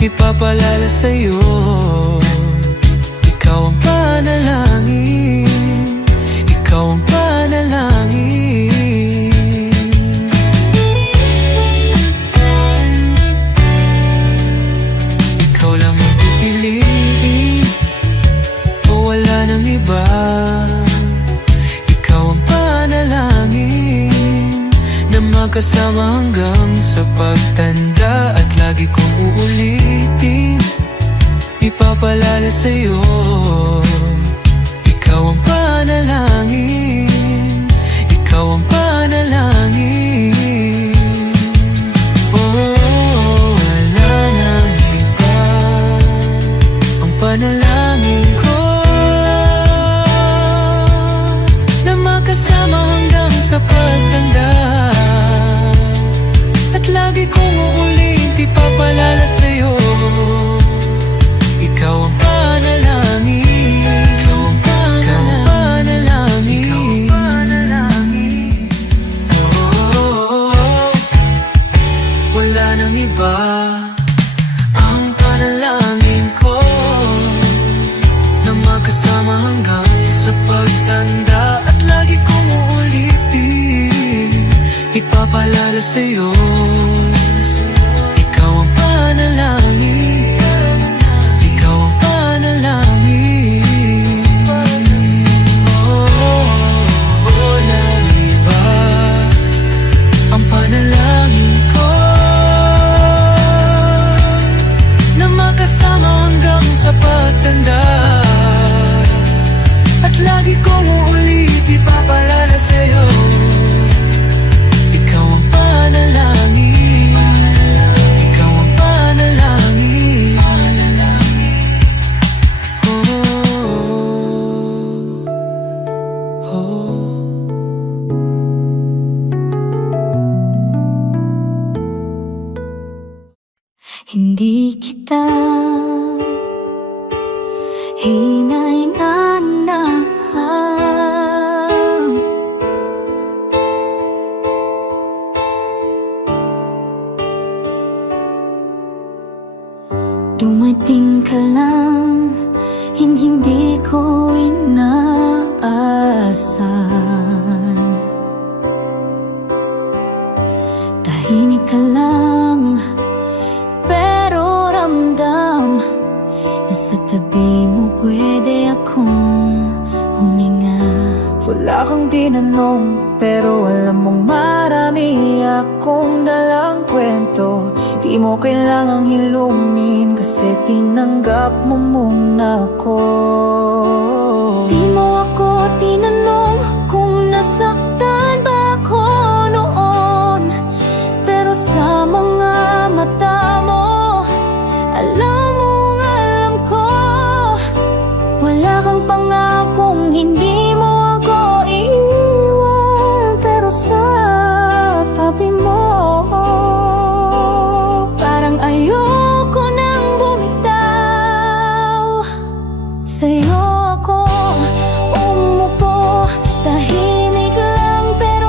ipapalala sa'yo. Ikaw ang panalangin, ikaw ang panalangin. Ikaw lang ang pipiliin, o wala nang iba. Ikaw ang panalangin na makasama hanggang sa pagtanda. At lagi kong uulitin, ipapalala sa'yo. Ikaw ang panalangin, ikaw ang panalangin. Oh, wala nang iba. Ang panalangin ko na makasama hanggang sa pagtanda. At lagi kong uulit, ipapalala sa'yo. Ikaw ang panalangin, ikaw ang panalangin, ikaw ang panalangin. Oh, wala nang iba. Ang panalangin ko na makasama hanggang sa pagtanda. At lagi kong uulitin, ipapalala sa'yo. Ikaw ang panalangin, ikaw ang panalangin. Oh, wala nang iba. Ang panalangin ko na makasama hanggang sa pagtanda. At lagi kong uulit, ipapalala sa'yo. Ikaw ang panalangin, ikaw ang panalangin. Oh, oh. Hindi kita hinahinanahan. Dumating ka lang, hindi ko inaasahan. Tahimik ka lang, pero ramdam na sa tabi mo pwede akong huminga. Wala kang tinanong, pero alam mong marami akong dalang kwento. Di mo kailangang hilumin, kasi tinanggap mo muna ako. Di mo ako tinanong kung nasaktan ba ako noon, pero sa mga mata mo, alam ko. Wala kang pangakong hindi mo ako iiwan, pero sa tabi mo, parang ayoko nang bumitaw. Sa'yo ako umupo, tahimik lang pero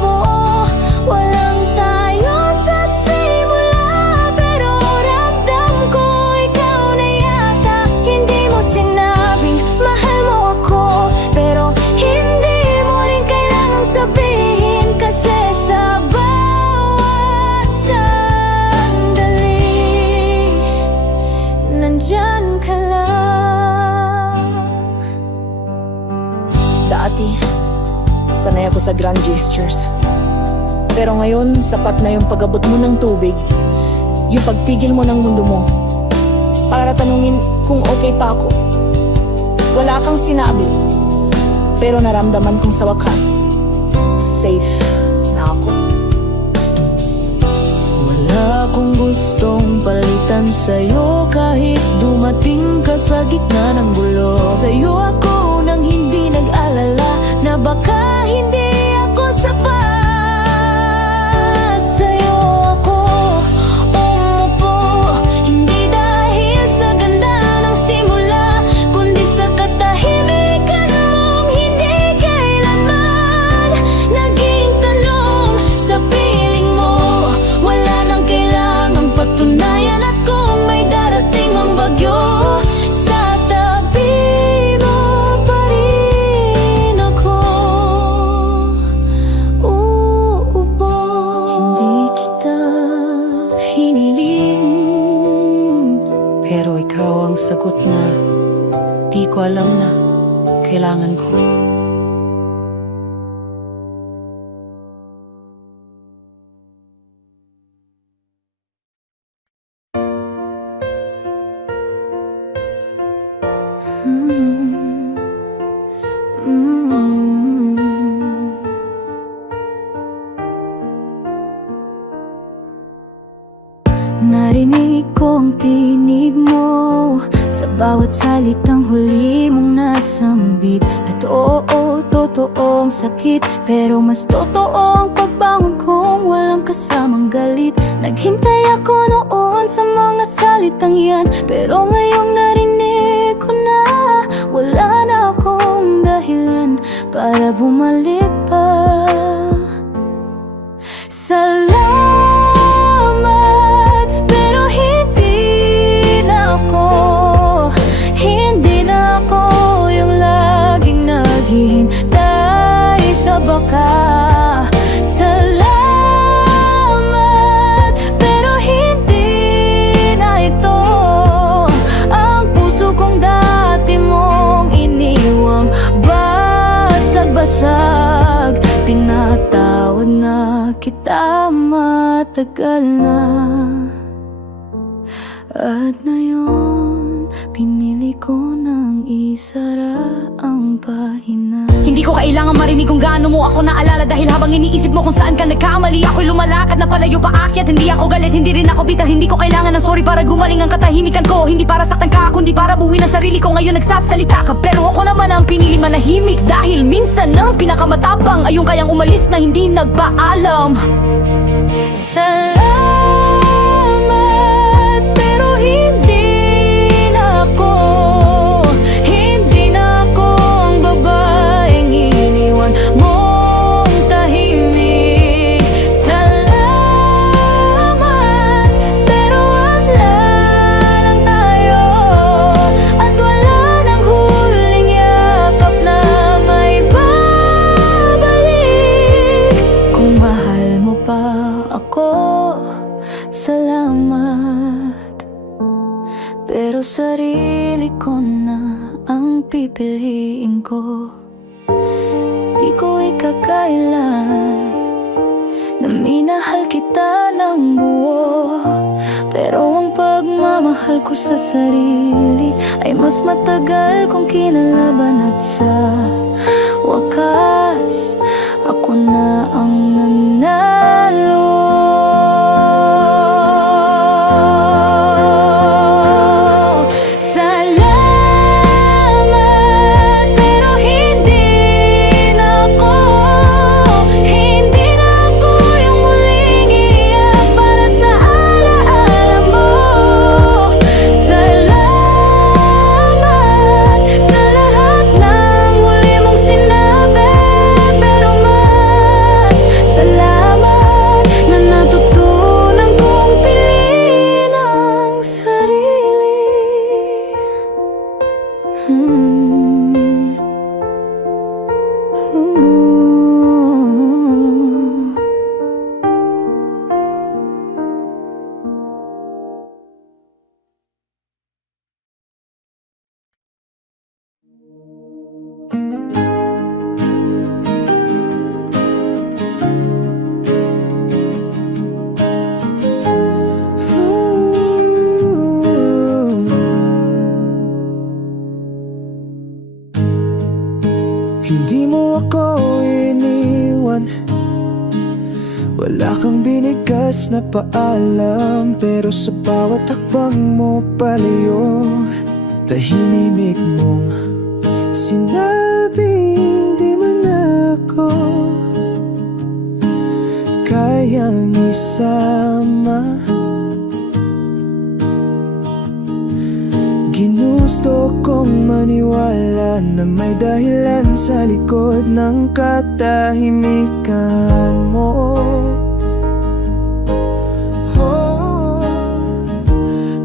buo. Walang tayo sa simula, pero ramdam ko ikaw na yata. Hindi mo sinabing mahal mo ako, pero hindi mo rin kailangang sabihin, kasi sa bawat sandali nandyan ka lang. Dati, sanay ako sa grand gestures. Pero ngayon, sapat na yung pag-abot mo ng tubig, yung pagtigil mo ng mundo mo, para tanungin kung okay pa ako. Wala kang sinabi, pero naramdaman kong sa wakas, safe na ako. Wala akong gustong palitan sa'yo kahit dumating ka sa gitna ng gulo. Sa'yo ako nang hindi nag-alala na baka hindi ako sapat. Sa'yo ako umupo, hindi dahil sa ganda ng simula, kundi sa katahimikan mong hindi kailanman naging tanong sa piling mo. Wala nang kailangang patunayan at kung may darating mang bagyo, sa tabi mo pa rin ako uupo. Hindi kita hiniling, pero ikaw ang sagot na di ko alam na kailangan ko. Narinig ko ang tinig mo sa bawat salitang huli mong nasambit. At oo, totoong sakit, pero mas totoo ang pagbangon kong walang kasamang galit. Naghintay ako noon sa mga salitang yan, pero ngayong narinig ko na wala na akong dahilan para bumalik pa. Salamat, pero hindi na ako yung laging naghihintay sa baka. Salamat, pero hindi na ito ang puso kong dati mong iniwang basag-basag. Pinatawad na kita matagal na, at ngayon pinili ko nang isara ang pahina. Hindi ko kailangan marinig kung gaano mo ako naalala, dahil habang iniisip mo kung saan ka nagkamali, ako'y lumalakad na palayo paakyat. Hindi ako galit, hindi rin ako bitter, hindi ko kailangan ng sorry para gumaling ang katahimikan ko. Hindi para saktan ka, kundi para buuin ang sarili ko. Ngayon nagsasalita ka, pero ako naman ang pinili manahimik, dahil minsan ang pinakamatapang ay yung kayang umalis na hindi nagpaalam. Salamat, pero hindi na ako ang babaeng iniwan mong tahimik. Salamat, pero wala lang tayo, at wala nang huling yakap na may babalik. Kung mahal mo pa ako, salamat, pero sarili ko na ang pipiliin ko. Di ko ikakailan na minahal kita ng buo, pero ang pagmamahal ko sa sarili ay mas matagal kong kinalaban. At sa wakas, ako na ang nanalo. Salamat, pero hindi na ako yung muling iyak para sa alaala mo. Salamat sa lahat ng huli mong sinabi, pero mas Wala kang binigkas na paalam, pero sa bawat hakbang mo palayo, tahimik mong sinabing di man ako kayang isama. Ginusto kong maniwala na may dahilan sa likod ng katahimikan mo.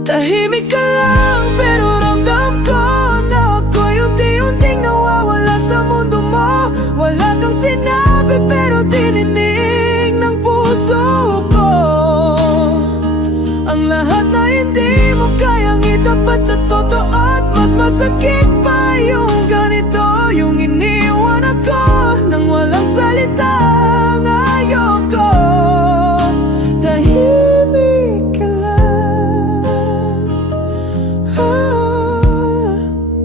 Tahimik ka lang pero ramdam ko na ako'y unti-unting nawawala sa mundo mo. Wala kang sinabi pero dininig ng puso ko ang lahat na hindi mo kayang itapat sa totoo. At mas masakit pa yung ganito, yung iniwan ako nang walang salitang ayoko. Tahimik ka lang,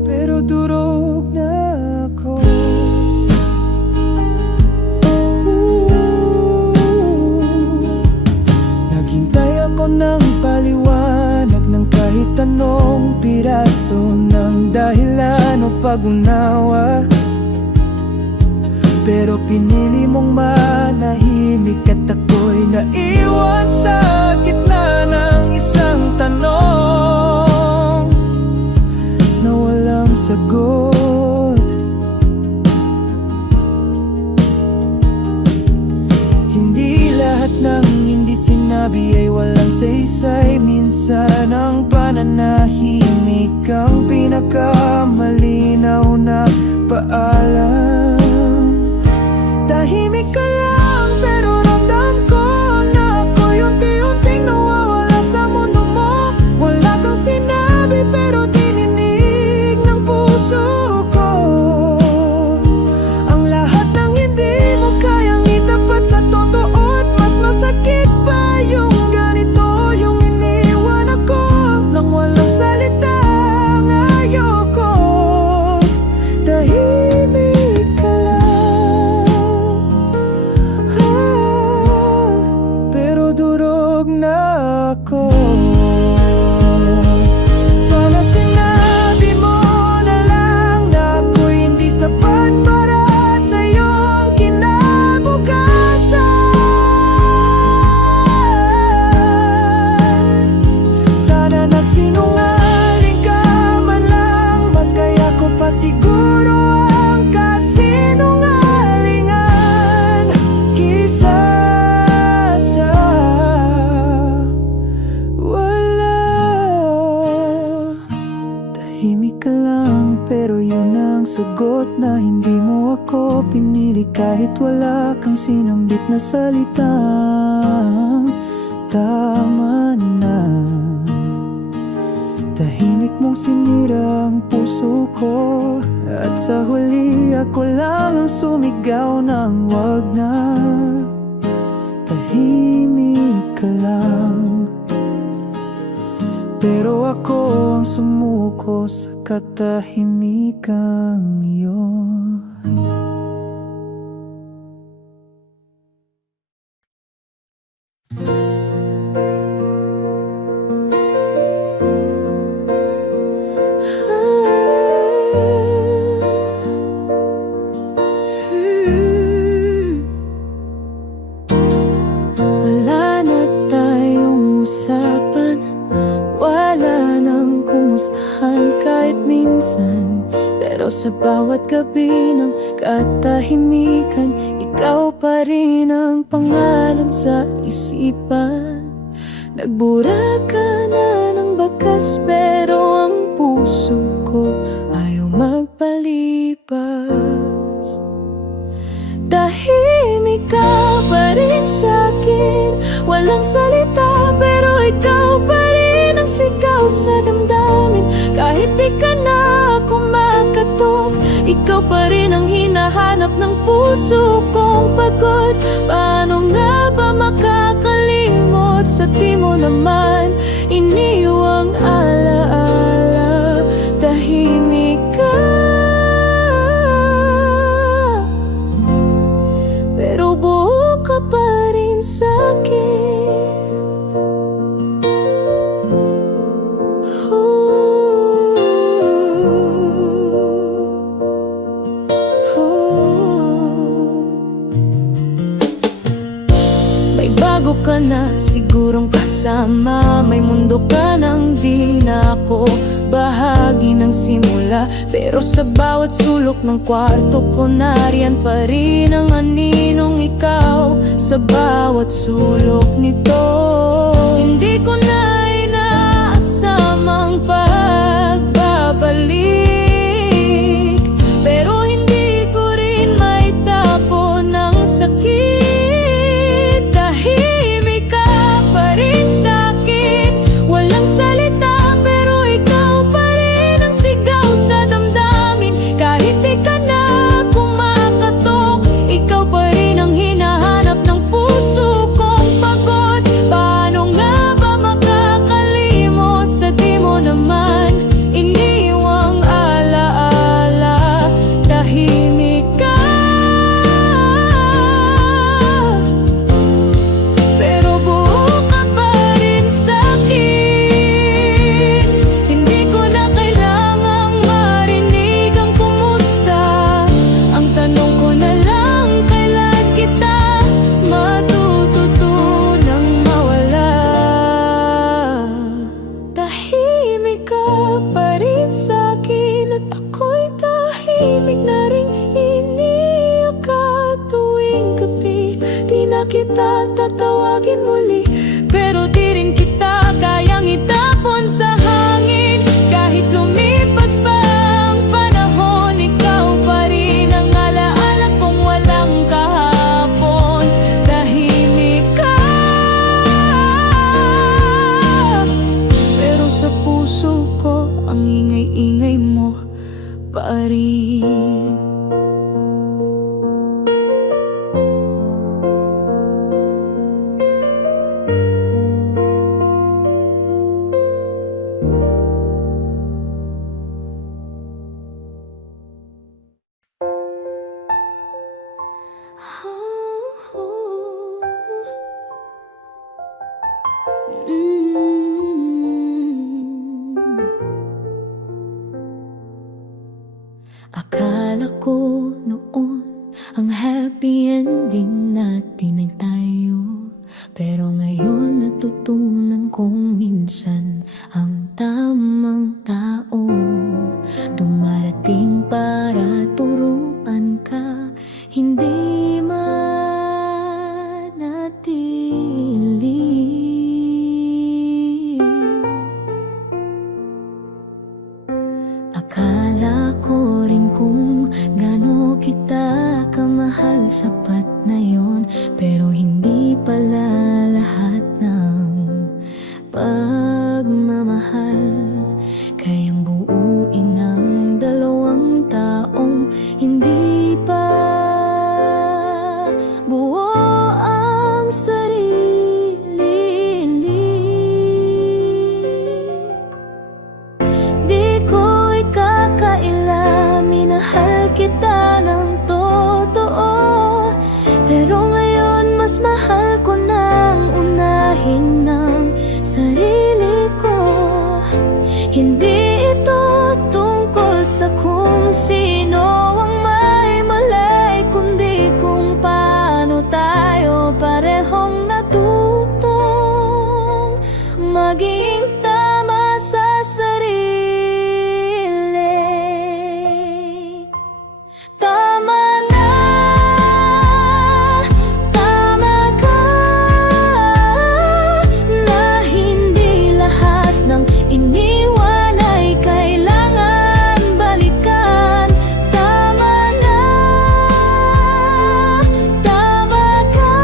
pero durog na ako. Naghintay ako ng paliwanag ng kahit anong piraso ng dahilan o pag-unawa, pero pinili mong manahimik at ako'y naiwan sa gitna ng isang tanong na walang sagot. Hindi lahat ng hindi sinabi ay walang saysay. Minsan ang pananahimik ang pinakamalinaw na paalam. Tahimik ka lang pero ramdam ko na ako'y unti-unting nawawala sa mundo mo. Wala kang sinabi pero dininig ng puso ko ang lahat ng hindi mo kayang itapat sa totoo. At mas masakit pa yung ganito, yung iniwan ako nang walang salitang ayoko. Tahimik ka lang, pero durog na ako. Sana sinabi mo na lang na ako'y hindi sapat para sa iyong kinabukasan. Sana nagsinungaling ka man lang, mas kaya ko pa siguro ang kasinungalingan kisa sa wala. Tahimik ka lang pero yun ang sagot na hindi mo ako pinili. Kahit wala kang sinambit na salitang tama na. Tahimik mong sinira ang puso ko, at sa huli ako lang ang sumigaw ng wag na. Tahimik ka lang, pero ako ang sumuko sa katahimikang iyon. Wala na tayong usapan, wala nang kumustahan kahit minsan. Pero sa bawat gabi ng katahimikan, ikaw pa rin ang pangalan sa isipan. Nagbura ka na ng bakas pero ang puso ko ayaw magpalipas. Tahimik ka pa rin sa'kin, walang salita pero ikaw pa rin ang sigaw sa damdamin. Kahit di ka na ako makatok, ikaw pa rin ang hinahanap ng puso kong pagod. Paano nga ba makakalimot sa di mo naman iniwang alaala? Tahimik ka, pero buo ka pa rin sa Bago ka na sigurong kasama, may mundo ka nang di na ako bahagi ng simula. Pero sa bawat sulok ng kwarto ko, nariyan pa rin ang aninong ikaw. Sa bawat sulok nito, hindi ko na inaasamang pagbabalik, pero hindi ko rin maitapon ng sakit. Tahimik ka pa rin sa'kin, walang salita, pero ikaw pa rin ang sigaw sa damdamin. Kahit di ka na kumakatok, ikaw pa rin ang hinahanap ng puso kong pagod. Paano nga ba makakalimot sa di mo naman iniwang alaala? Tahimik ka, pero buo ka pa rin sa'kin. Hindi ko na kailangang marinig ang kumusta. Ang tanong ko na lang, kailan kita matututunang mawala? Tahimik ka pa rin sa'kin, at ako'y tahimik na rin iniyak ka tuwing gabi. Di na kita tatawagin muli, pero di rin kita kayang itapon sa hangin. Kahit lumipas pa ang panahon, ikaw pa rin ang alaala kong walang kahapon. Tahimik ka, pero sa puso ko ang ingay-ingay mo pa rin. Akala ko noon ang happy ending natin ay tayo, pero ngayon natutunan kong minsan ang tamang tao dumarating para turuan ka, hindi manatili. Akala ko rin kung gaano kita kamahal, sapat na yon, pero hindi pala lahat ng pagmamahal kayang buuin ng dalawang taong hindi pa buo ang sarili. Di ko ikakaila, minahal kita ng totoo, pero ngayon mas mahal ko nang unahin ng sarili ko. Hindi ito tungkol sa kung sino ang may mali, kundi kung paano tayo parehong natutong maging tama sa sarili. Tama na, tama ka, na hindi lahat ng iniwan ay kailangan balikan. Tama na, tama ka,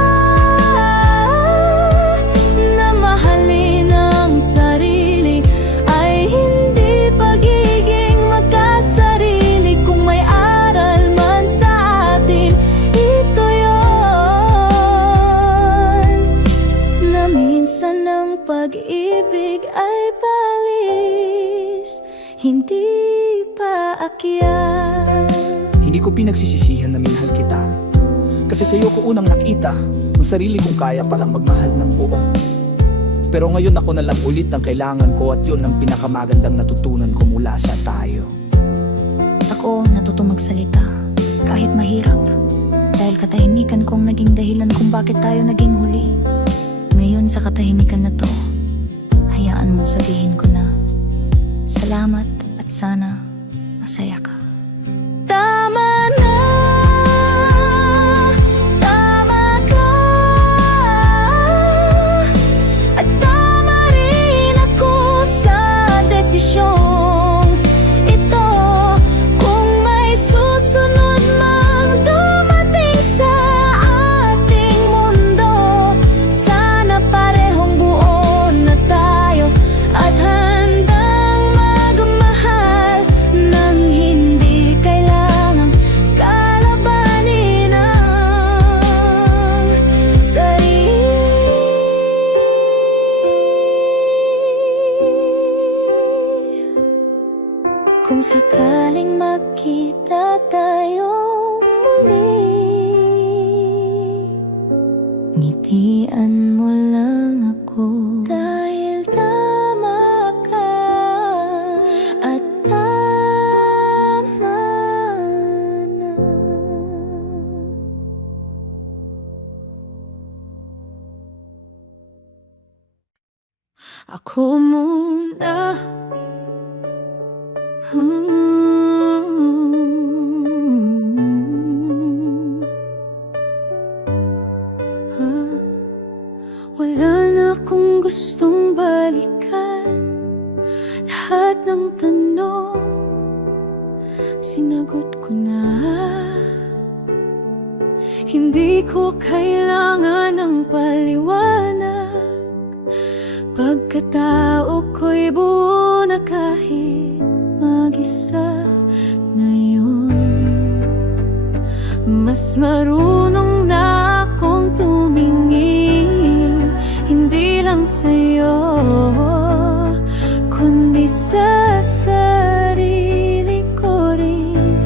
na mahalin ang sarili ay hindi pagiging magkasarili. Kung may aral man sa atin, ito yon, na minsan ang pag-ibig ay balis, hindi pa akyat. Hindi ko pinagsisisihan na minahal kita, kasi sa'yo ko unang nakita ang sarili kong kaya palang magmahal ng buo. Pero ngayon ako na lang ulit ang kailangan ko, at yun ang pinakamagandang natutunan ko mula sa tayo. Ako natutong magsalita kahit mahirap, dahil katahimikan kong naging dahilan kung bakit tayo naging huli. sa katahimikan na to, hayaan mong sabihin ko na salamat at sana masaya ka. Tama na, tama ka, at tama rin ako sa desisyong ito. Kung may susunod mang dumating sa ating mundo, sana parehong buo na tayo at handang magmahal nang hindi kailangang kalabanin ang sarili. Kung sakaling makita tayo muli, ngitian mo lang ako. Dahil tama ka at tama na. Ako muna. Wala na akong gustong balikan. Lahat ng tanong sinagot ko na. Hindi ko kailangan ng paliwanag. Pagkatao ko'y buo na kahit mag-isa ngayon. Mas marunong na akong tumingin, hindi lang sa'yo, kundi sa sarili ko rin.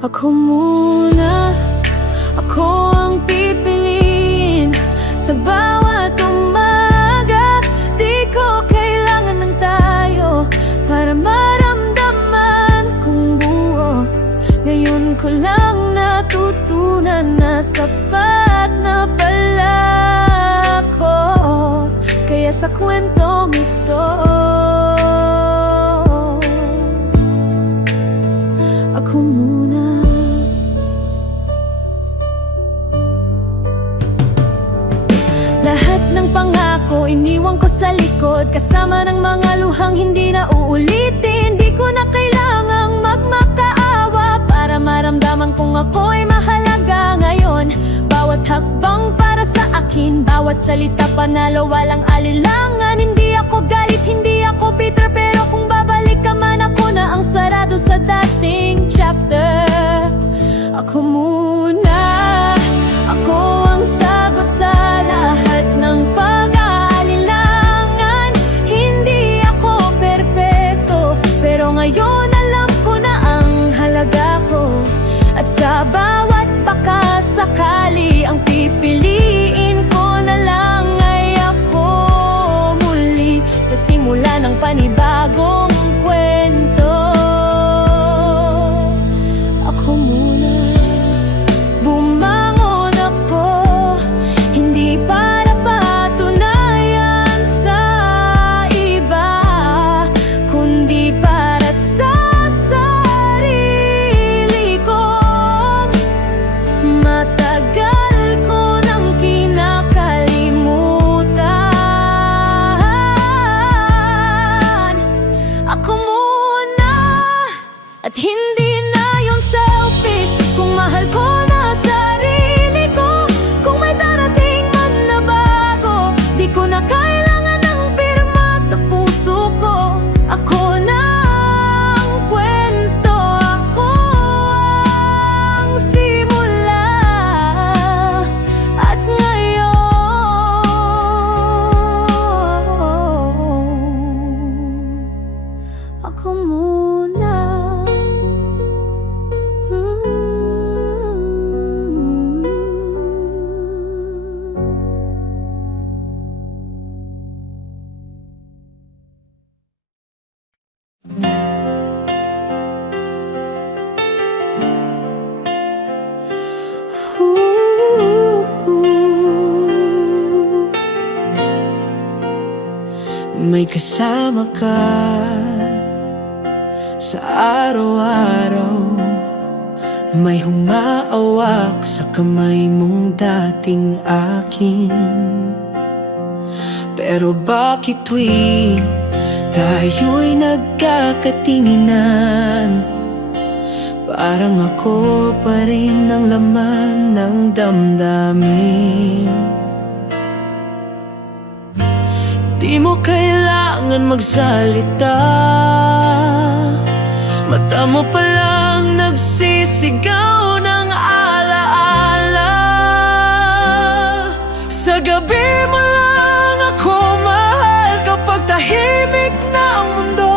Ako muna, ako ang pipiliin sa bawat umaga. Di ko kailangan ng tayo para maramdaman kong buo. Ngayon ko lang natutunan na sapat na pala ako. Kaya sa kwentong ito, ako muna. Lahat ng pangako iniwan ko sa likod, kasama ng mga luhang hindi na uulitin. Di ko na kailangang magmakaawa para maramdaman kong ako'y mahalaga ngayon. Bawat hakbang para sa akin, bawat salita panalo, walang alilangan. Hindi ako galit, hindi ako bitter, pero kung babalik ka man, ako na ang sarado sa dating chapter. Ako muna, ako ang sagot sa lahat ng pag-aalilangan. Hindi ako perpekto, pero ngayon alam ko na ang halaga ko. At sa bawat pakasakali, ang pipiliin ko na lang ay ako muli, sa simula ng panibagong kwento. Ako muna. may kasama ka sa araw-araw. May humaawak sa kamay mong dating akin. Pero bakit tuwing tayo'y nagkakatinginan, parang ako pa rin ang laman ng damdamin? Di mo kailangan magsalita, mata mo palang nagsisigaw ng alaala. Sa gabi mo lang ako mahal, kapag tahimik na ang mundo,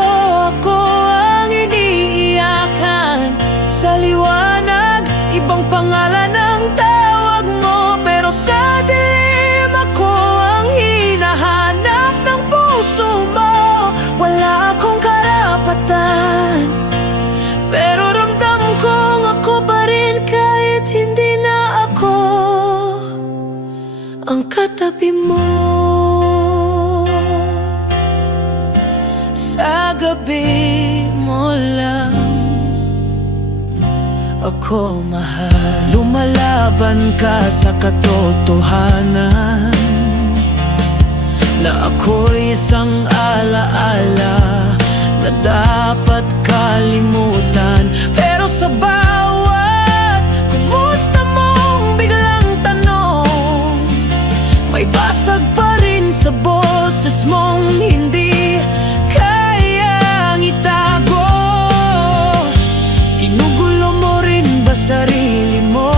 ako ang iniiyakan. Sa liwanag, ibang pangalan ang tawag mo, pero sa dilim ako ang hinahanap ng puso mo. Wala akong karapatan, pero ramdam kong ako pa rin kahit hindi na ako ang katabi mo. Sa gabi mo lang ako mahal. Lumalaban ka sa katotohanan na ako'y isang alaala na dapat kalimutan. Pero sa bawat kumusta mong biglang tanong, may basag pa rin sa boses mong hindi kayang itago. Ginugulo mo rin ba sarili mo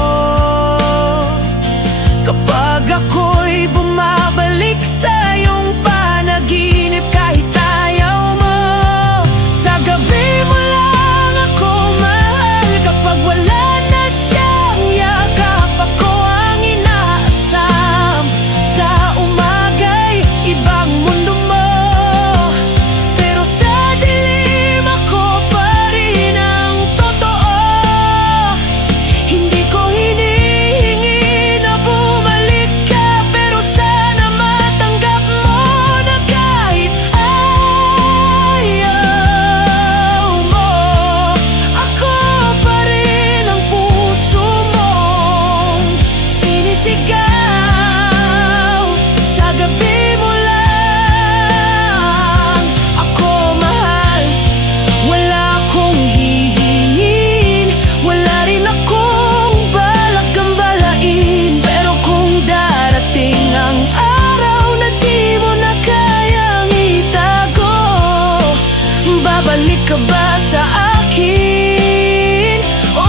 kapag ako'y bumabalik sa iyong panaginip kahit ayaw mo? Sa gabi mo lang ako mahal, kapag wala na siyang yakap, ako ang inaasam. Sa umaga'y ibang mundo mo, pero sa dilim ako pa rin ang totoo. Hindi ko hinihingi na bumalik ka, pero sana matanggap mo na kahit ayaw mo, ako pa rin ang puso mong sinisigaw. Sa gabi mo lang ako mahal. Wala akong hihingin, wala rin akong balak gambalain, pero kung darating ang araw na di mo na kayang itago, babalik ka ba sa akin? O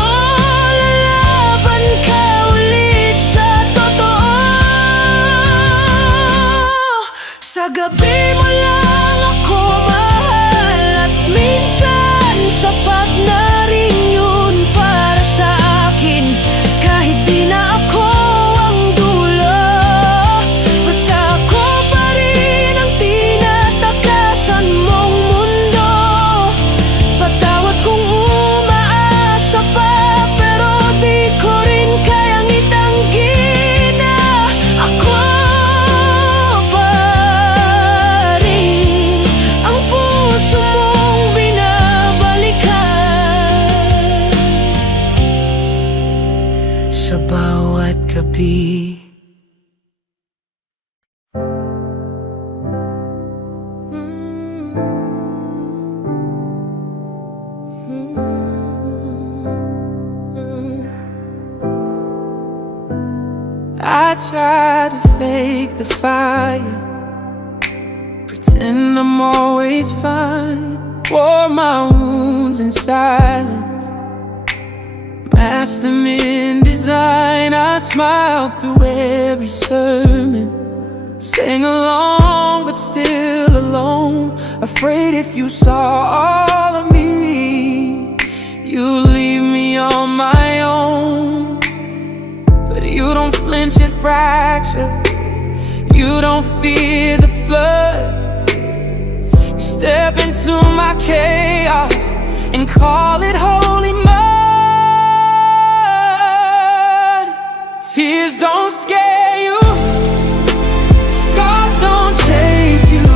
lalaban ka ulit sa totoo? Sa gabi mo lang ako mahal, at minsan sapat na rin yun para sa akin. Kahit di na ako ang dulo, basta ako pa rin ang tinatakasan mong mundo. Patawad kung umaasa pa, pero di ko rin kayang itanggi na ako pa rin ang puso mong binabalikan sa bawat gabi. I try to fake the fire, pretend I'm always fine. Wore my wounds in silence, masked them in design. I smiled through every sermon, sang along but still alone. Afraid if you saw all of me, you'd leave me on my own. But you don't flinch at fractures, you don't fear the flood. You step into my chaos and call it holy mud. Tears don't scare you, scars don't chase you.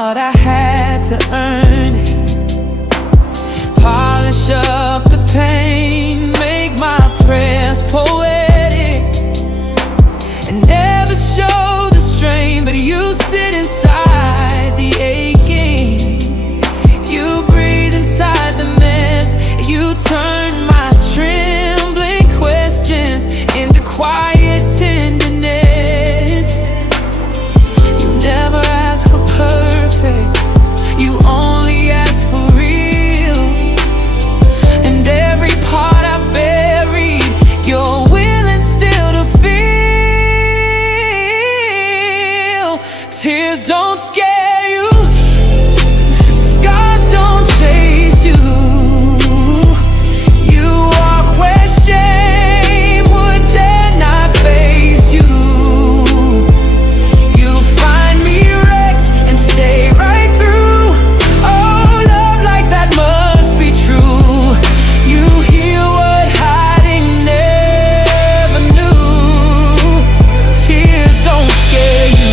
thought I had to earn it. Polish up the pain, make my prayers poetic, and never show the strain, but you sit inside the aching. You breathe inside the mess. You turn my trembling questions into quiet tenderness. You never ask for perfect, you only ask for real. And every part I've buried, you're willing still to feel. Tears don't scare you, scars don't chase you. You walk where shame would dare not face you. You find me wrecked and stay right through. Oh, love like that must be true. You hear what hiding never knew. Tears don't scare you.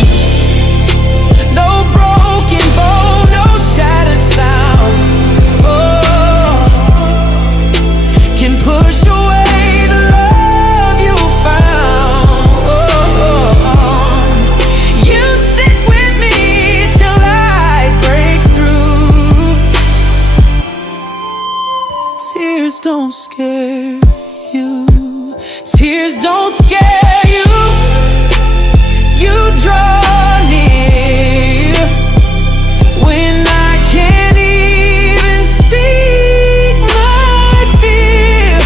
No broken bone, no shattered sound. Oh, can push away the love you found. Oh, you sit with me till light breaks through. Tears don't scare you. Tears don't scare you. You draw near when I can't even speak my fear.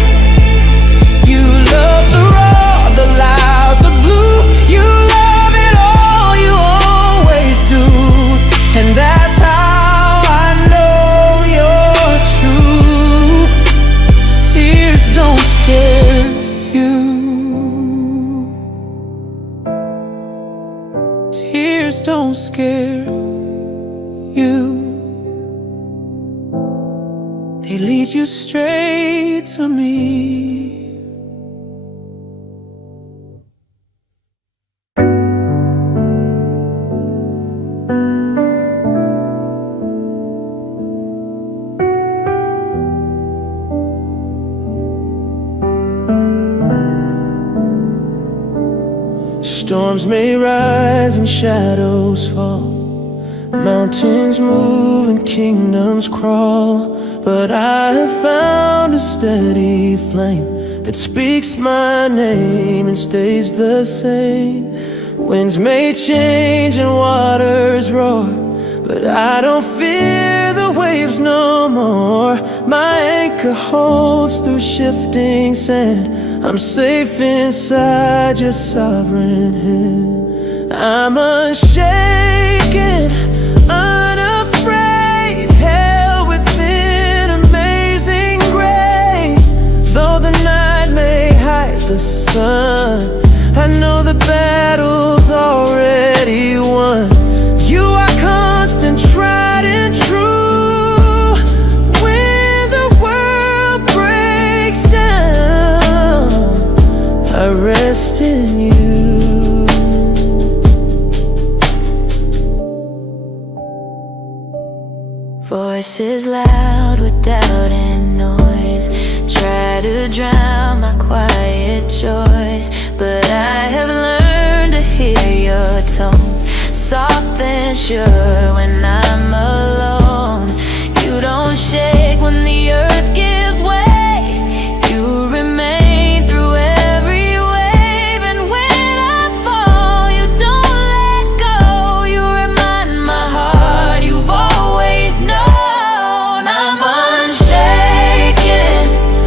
You love the raw, the loud, the blue. You love it all, you always do. And that's how I know you're true. Tears don't scare you. Tears don't scare you. They lead you straight to me. Storms may rise and shadows fall, mountains move and kingdoms crawl, but I have found a steady flame that speaks my name and stays the same. Winds may change and waters roar, but I don't fear the waves no more. My anchor holds through shifting sand. I'm safe inside your sovereign hand. I'm unshaken, unafraid, held within amazing grace. Though the night may hide the sun, I know the battle's already won. You are constant, tried and true. When the world breaks down, I rest in you. Voices loud with doubt and noise try to drown my quiet joys, but I have learned to hear your tone, soft and sure when I'm alone. You don't shake when the earth gives way. You remain through every wave, and when I fall, you don't let go. You remind my heart you've always known. I'm unshaken,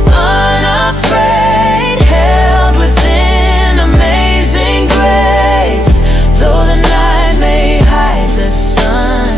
unafraid, held within amazing grace. Though the night may hide the sun,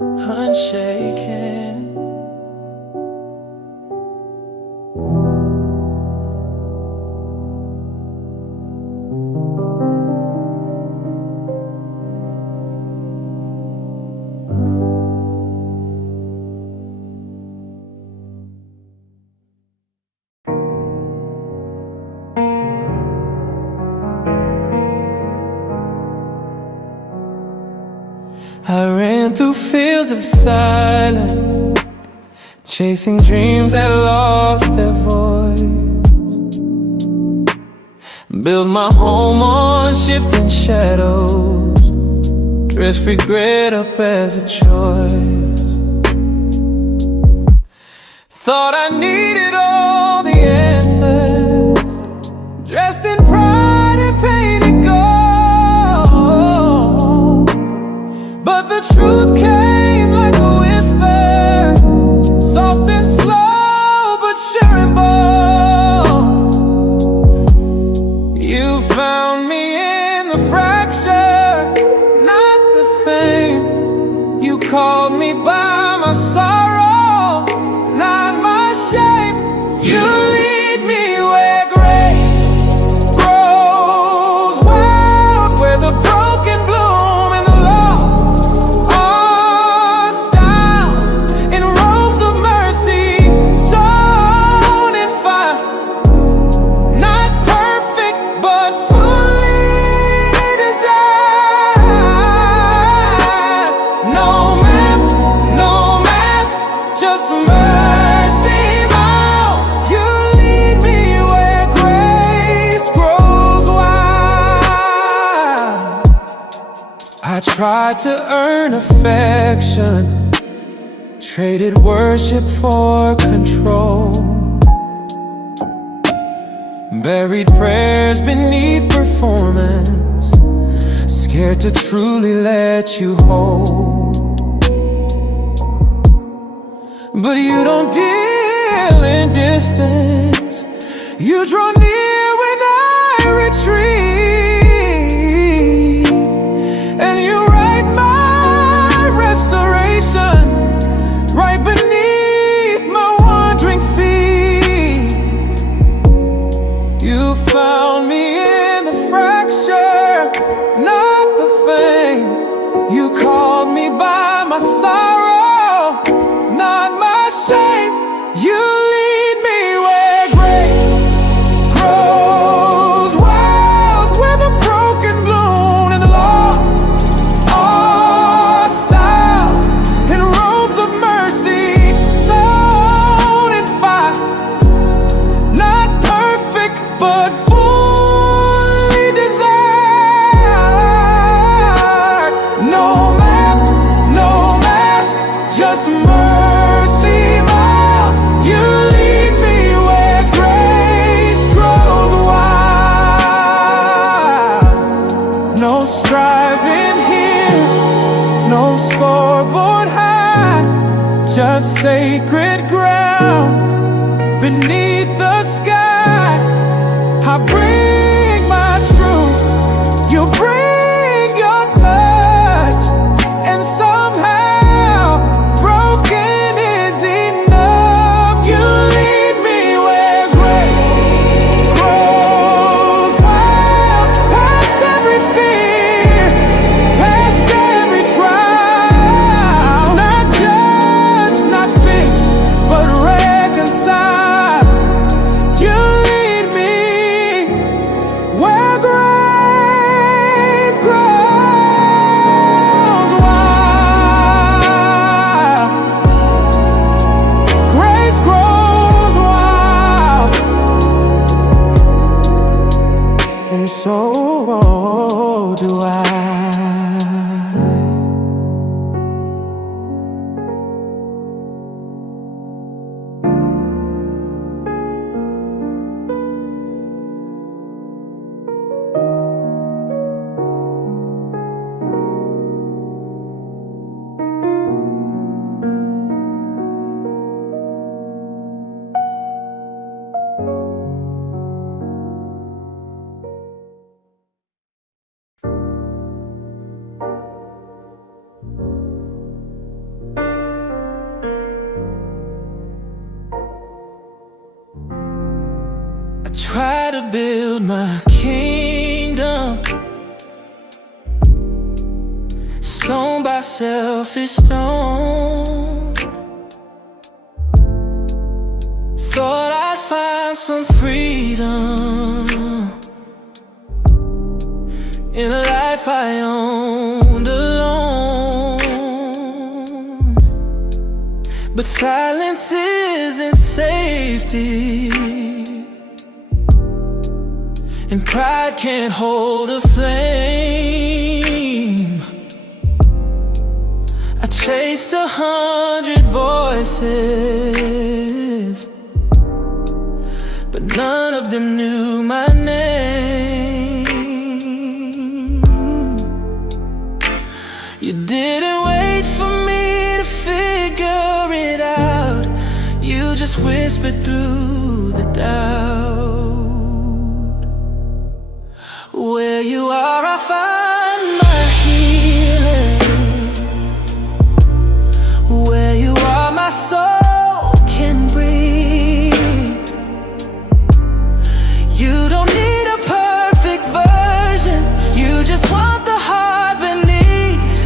unshaken. I ran through fields of silence, chasing dreams that lost their voice. Build my home on shifting shadows, dress regret up as a choice. Thought I needed all the answers, dressed in pride and painted gold. But the truth came like a whisper, soft and slow but sure and bold. You found me in the fracture, not the fame. You called me by my sorrow, not my shame. You lead me where grace grows wild, where the broken bloom and the lost are styled in robes of mercy, sown in fire. Not perfect, but fully desired. No map, no mask, just mercy bound. You lead me where grace grows wild. I tried to earn affection, traded worship for control, buried prayers beneath performance, scared to truly let you hold. But you don't deal in distance, you draw near when I retreat, and you write my restoration right beneath my wandering feet. You found me in the fracture, not the fame. You called me by my sorrow, not my shame. You lead me where grace grows wild, where the broken bloom and the lost are styled in robes of mercy, sown in fire. Not perfect, but fully desired. No map, no mask, just mercy bound. You lead me where grace grows wild. No striving here, no scoreboard high, just sacred ground beneath the sky. I bring my truth, you bring your touch, and somehow broken is enough. You lead me where grace grows wild, past every fear, past every trial. Not judged, not fixed, but reconciled. You lead me build my kingdom, stone by selfish stone. Thought I'd find some freedom in a life I owned alone. But silence isn't safety, and pride can't hold a flame. I chased 100 voices, but none of them knew my name. You didn't wait for me to figure it out, you just whispered through the doubt. Where you are, I find my healing. Where you are, my soul can breathe. You don't need a perfect version, you just want the heart beneath.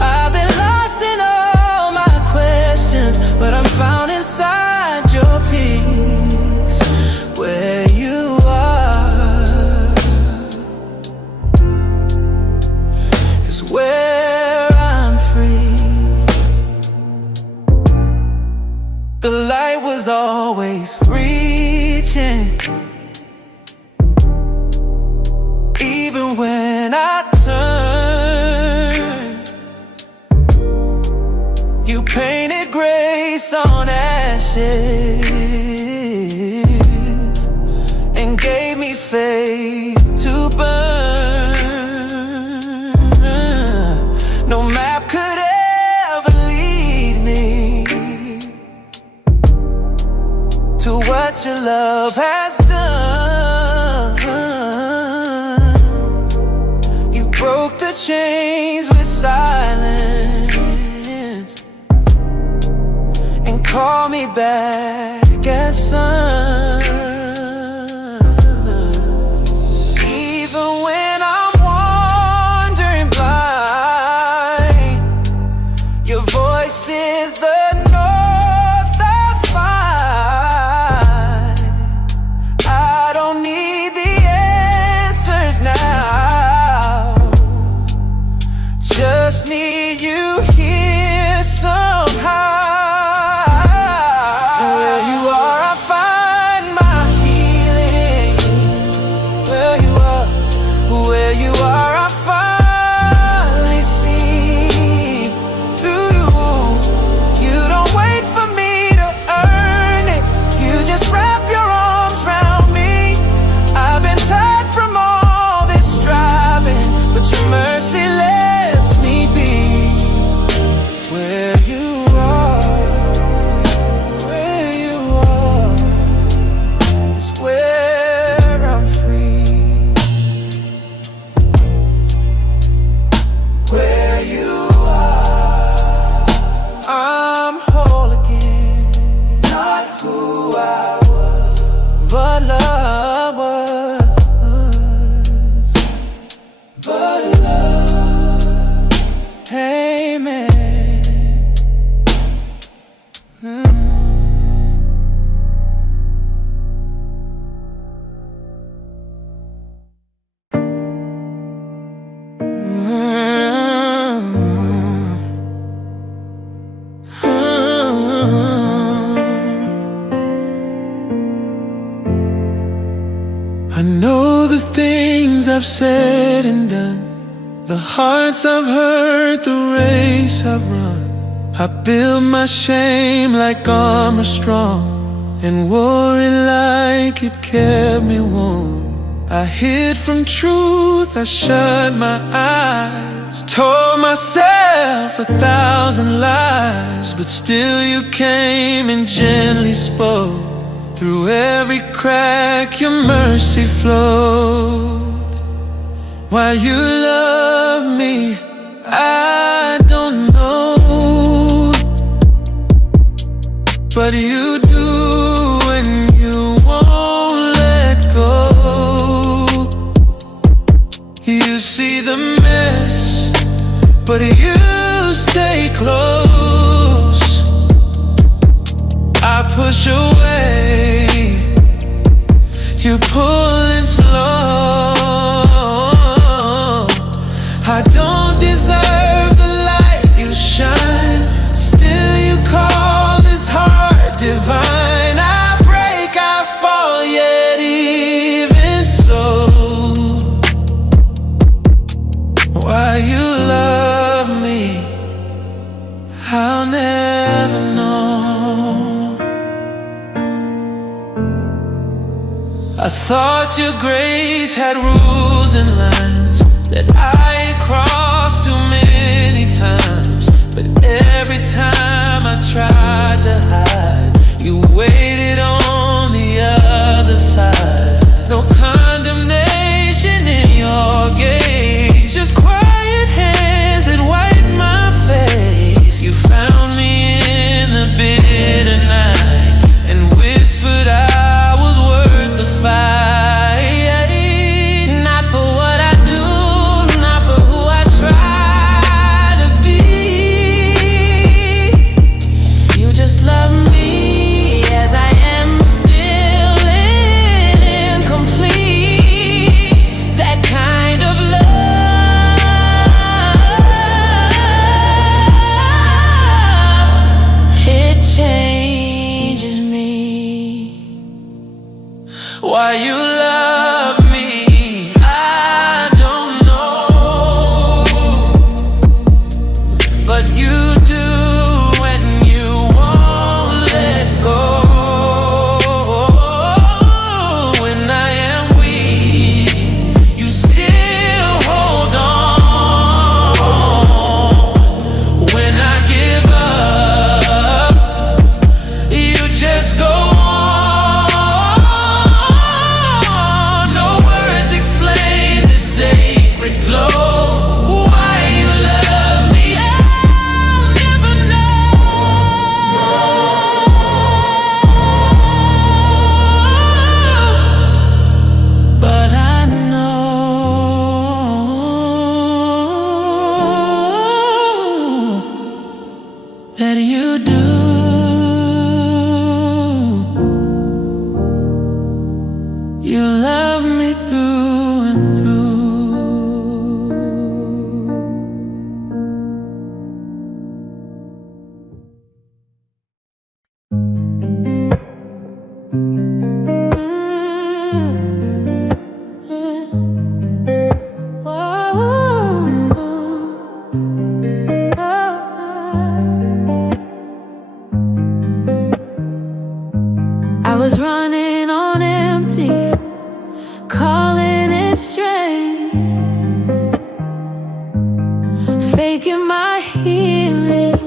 I've been lost in all my questions, but I'm found inside your peace. Where you are is where I'm free. The light was always reaching, even when I turned. You painted grace on ashes and gave me faith to burn. No map could ever lead me to what your love has done. You broke the chains with silence and call me back as son. Even when I'm wandering blind, your voice is the north I find. I don't need the answers now, just need you here somehow. Where you are, I find my healing. Where you are, I finally see you. You don't wait for me to earn it, you just wrap your arms around me. I've been tired from all this striving, but your mercy lets me be. Where you are is where I'm free. Where you are, I'm whole again. Not who I was, but love was. But love, amen. I know the things I've said and done, the hearts I've hurt, the race I've run. I built my shame like armor strong, and wore it like it kept me warm. I hid from truth, I shut my eyes, told myself 1,000 lies, but still you came and gently spoke. Through every crack your mercy flowed. Why you love me, I don't know, but you do, and you won't let go. I'll never know. I thought your grace had rules and lines that I had crossed too many times, but every time I tried to hide, you waited on the other side. No condemnation in your gaze, just quiet hands that wipe my face. You found me in the bitter night and whispered I was worth the fight. Not for what I do, not for who I try to be. You just love me as I am, still incomplete. That kind of love, it changes me. Why you love me, I don't know, but you do, and you won't let go. When I am weak, you still hold on. When I give up, you just go on. No words explain the sacred glow. Why you love me, I'll never know. But I know that you do. You love me through and through. I was running on empty, calling it strength, faking my healing,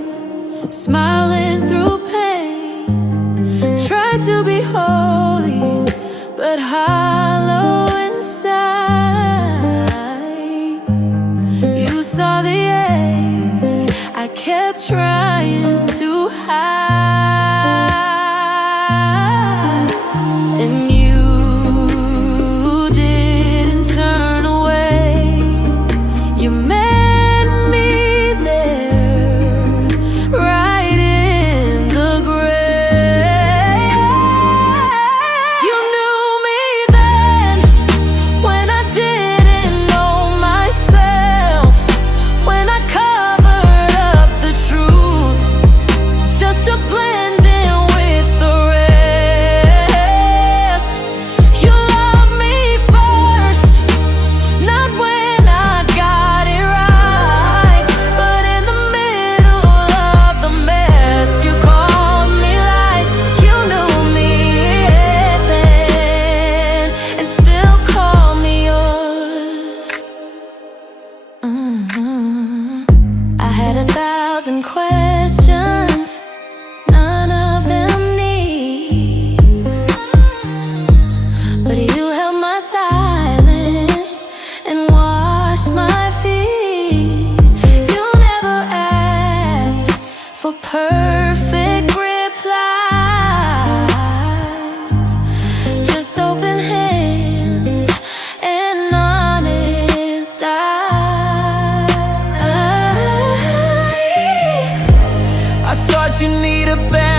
smiling through pain. Tried to be holy, but hollow inside. You saw the ache I kept trying to hide. And you didn't turn away. You met me there, right in the grave. You knew me then, when I didn't know myself, when I covered up the truth just to blend in with the rest. You loved me first, not when I got it right, but in the middle of the mess, you called me light. You knew me then, and still call me yours. I had 1,000 questions, none of them need, but you held my silence and washed my feet. You never asked for perfect replies, just open hands and honest eyes. I thought you need a better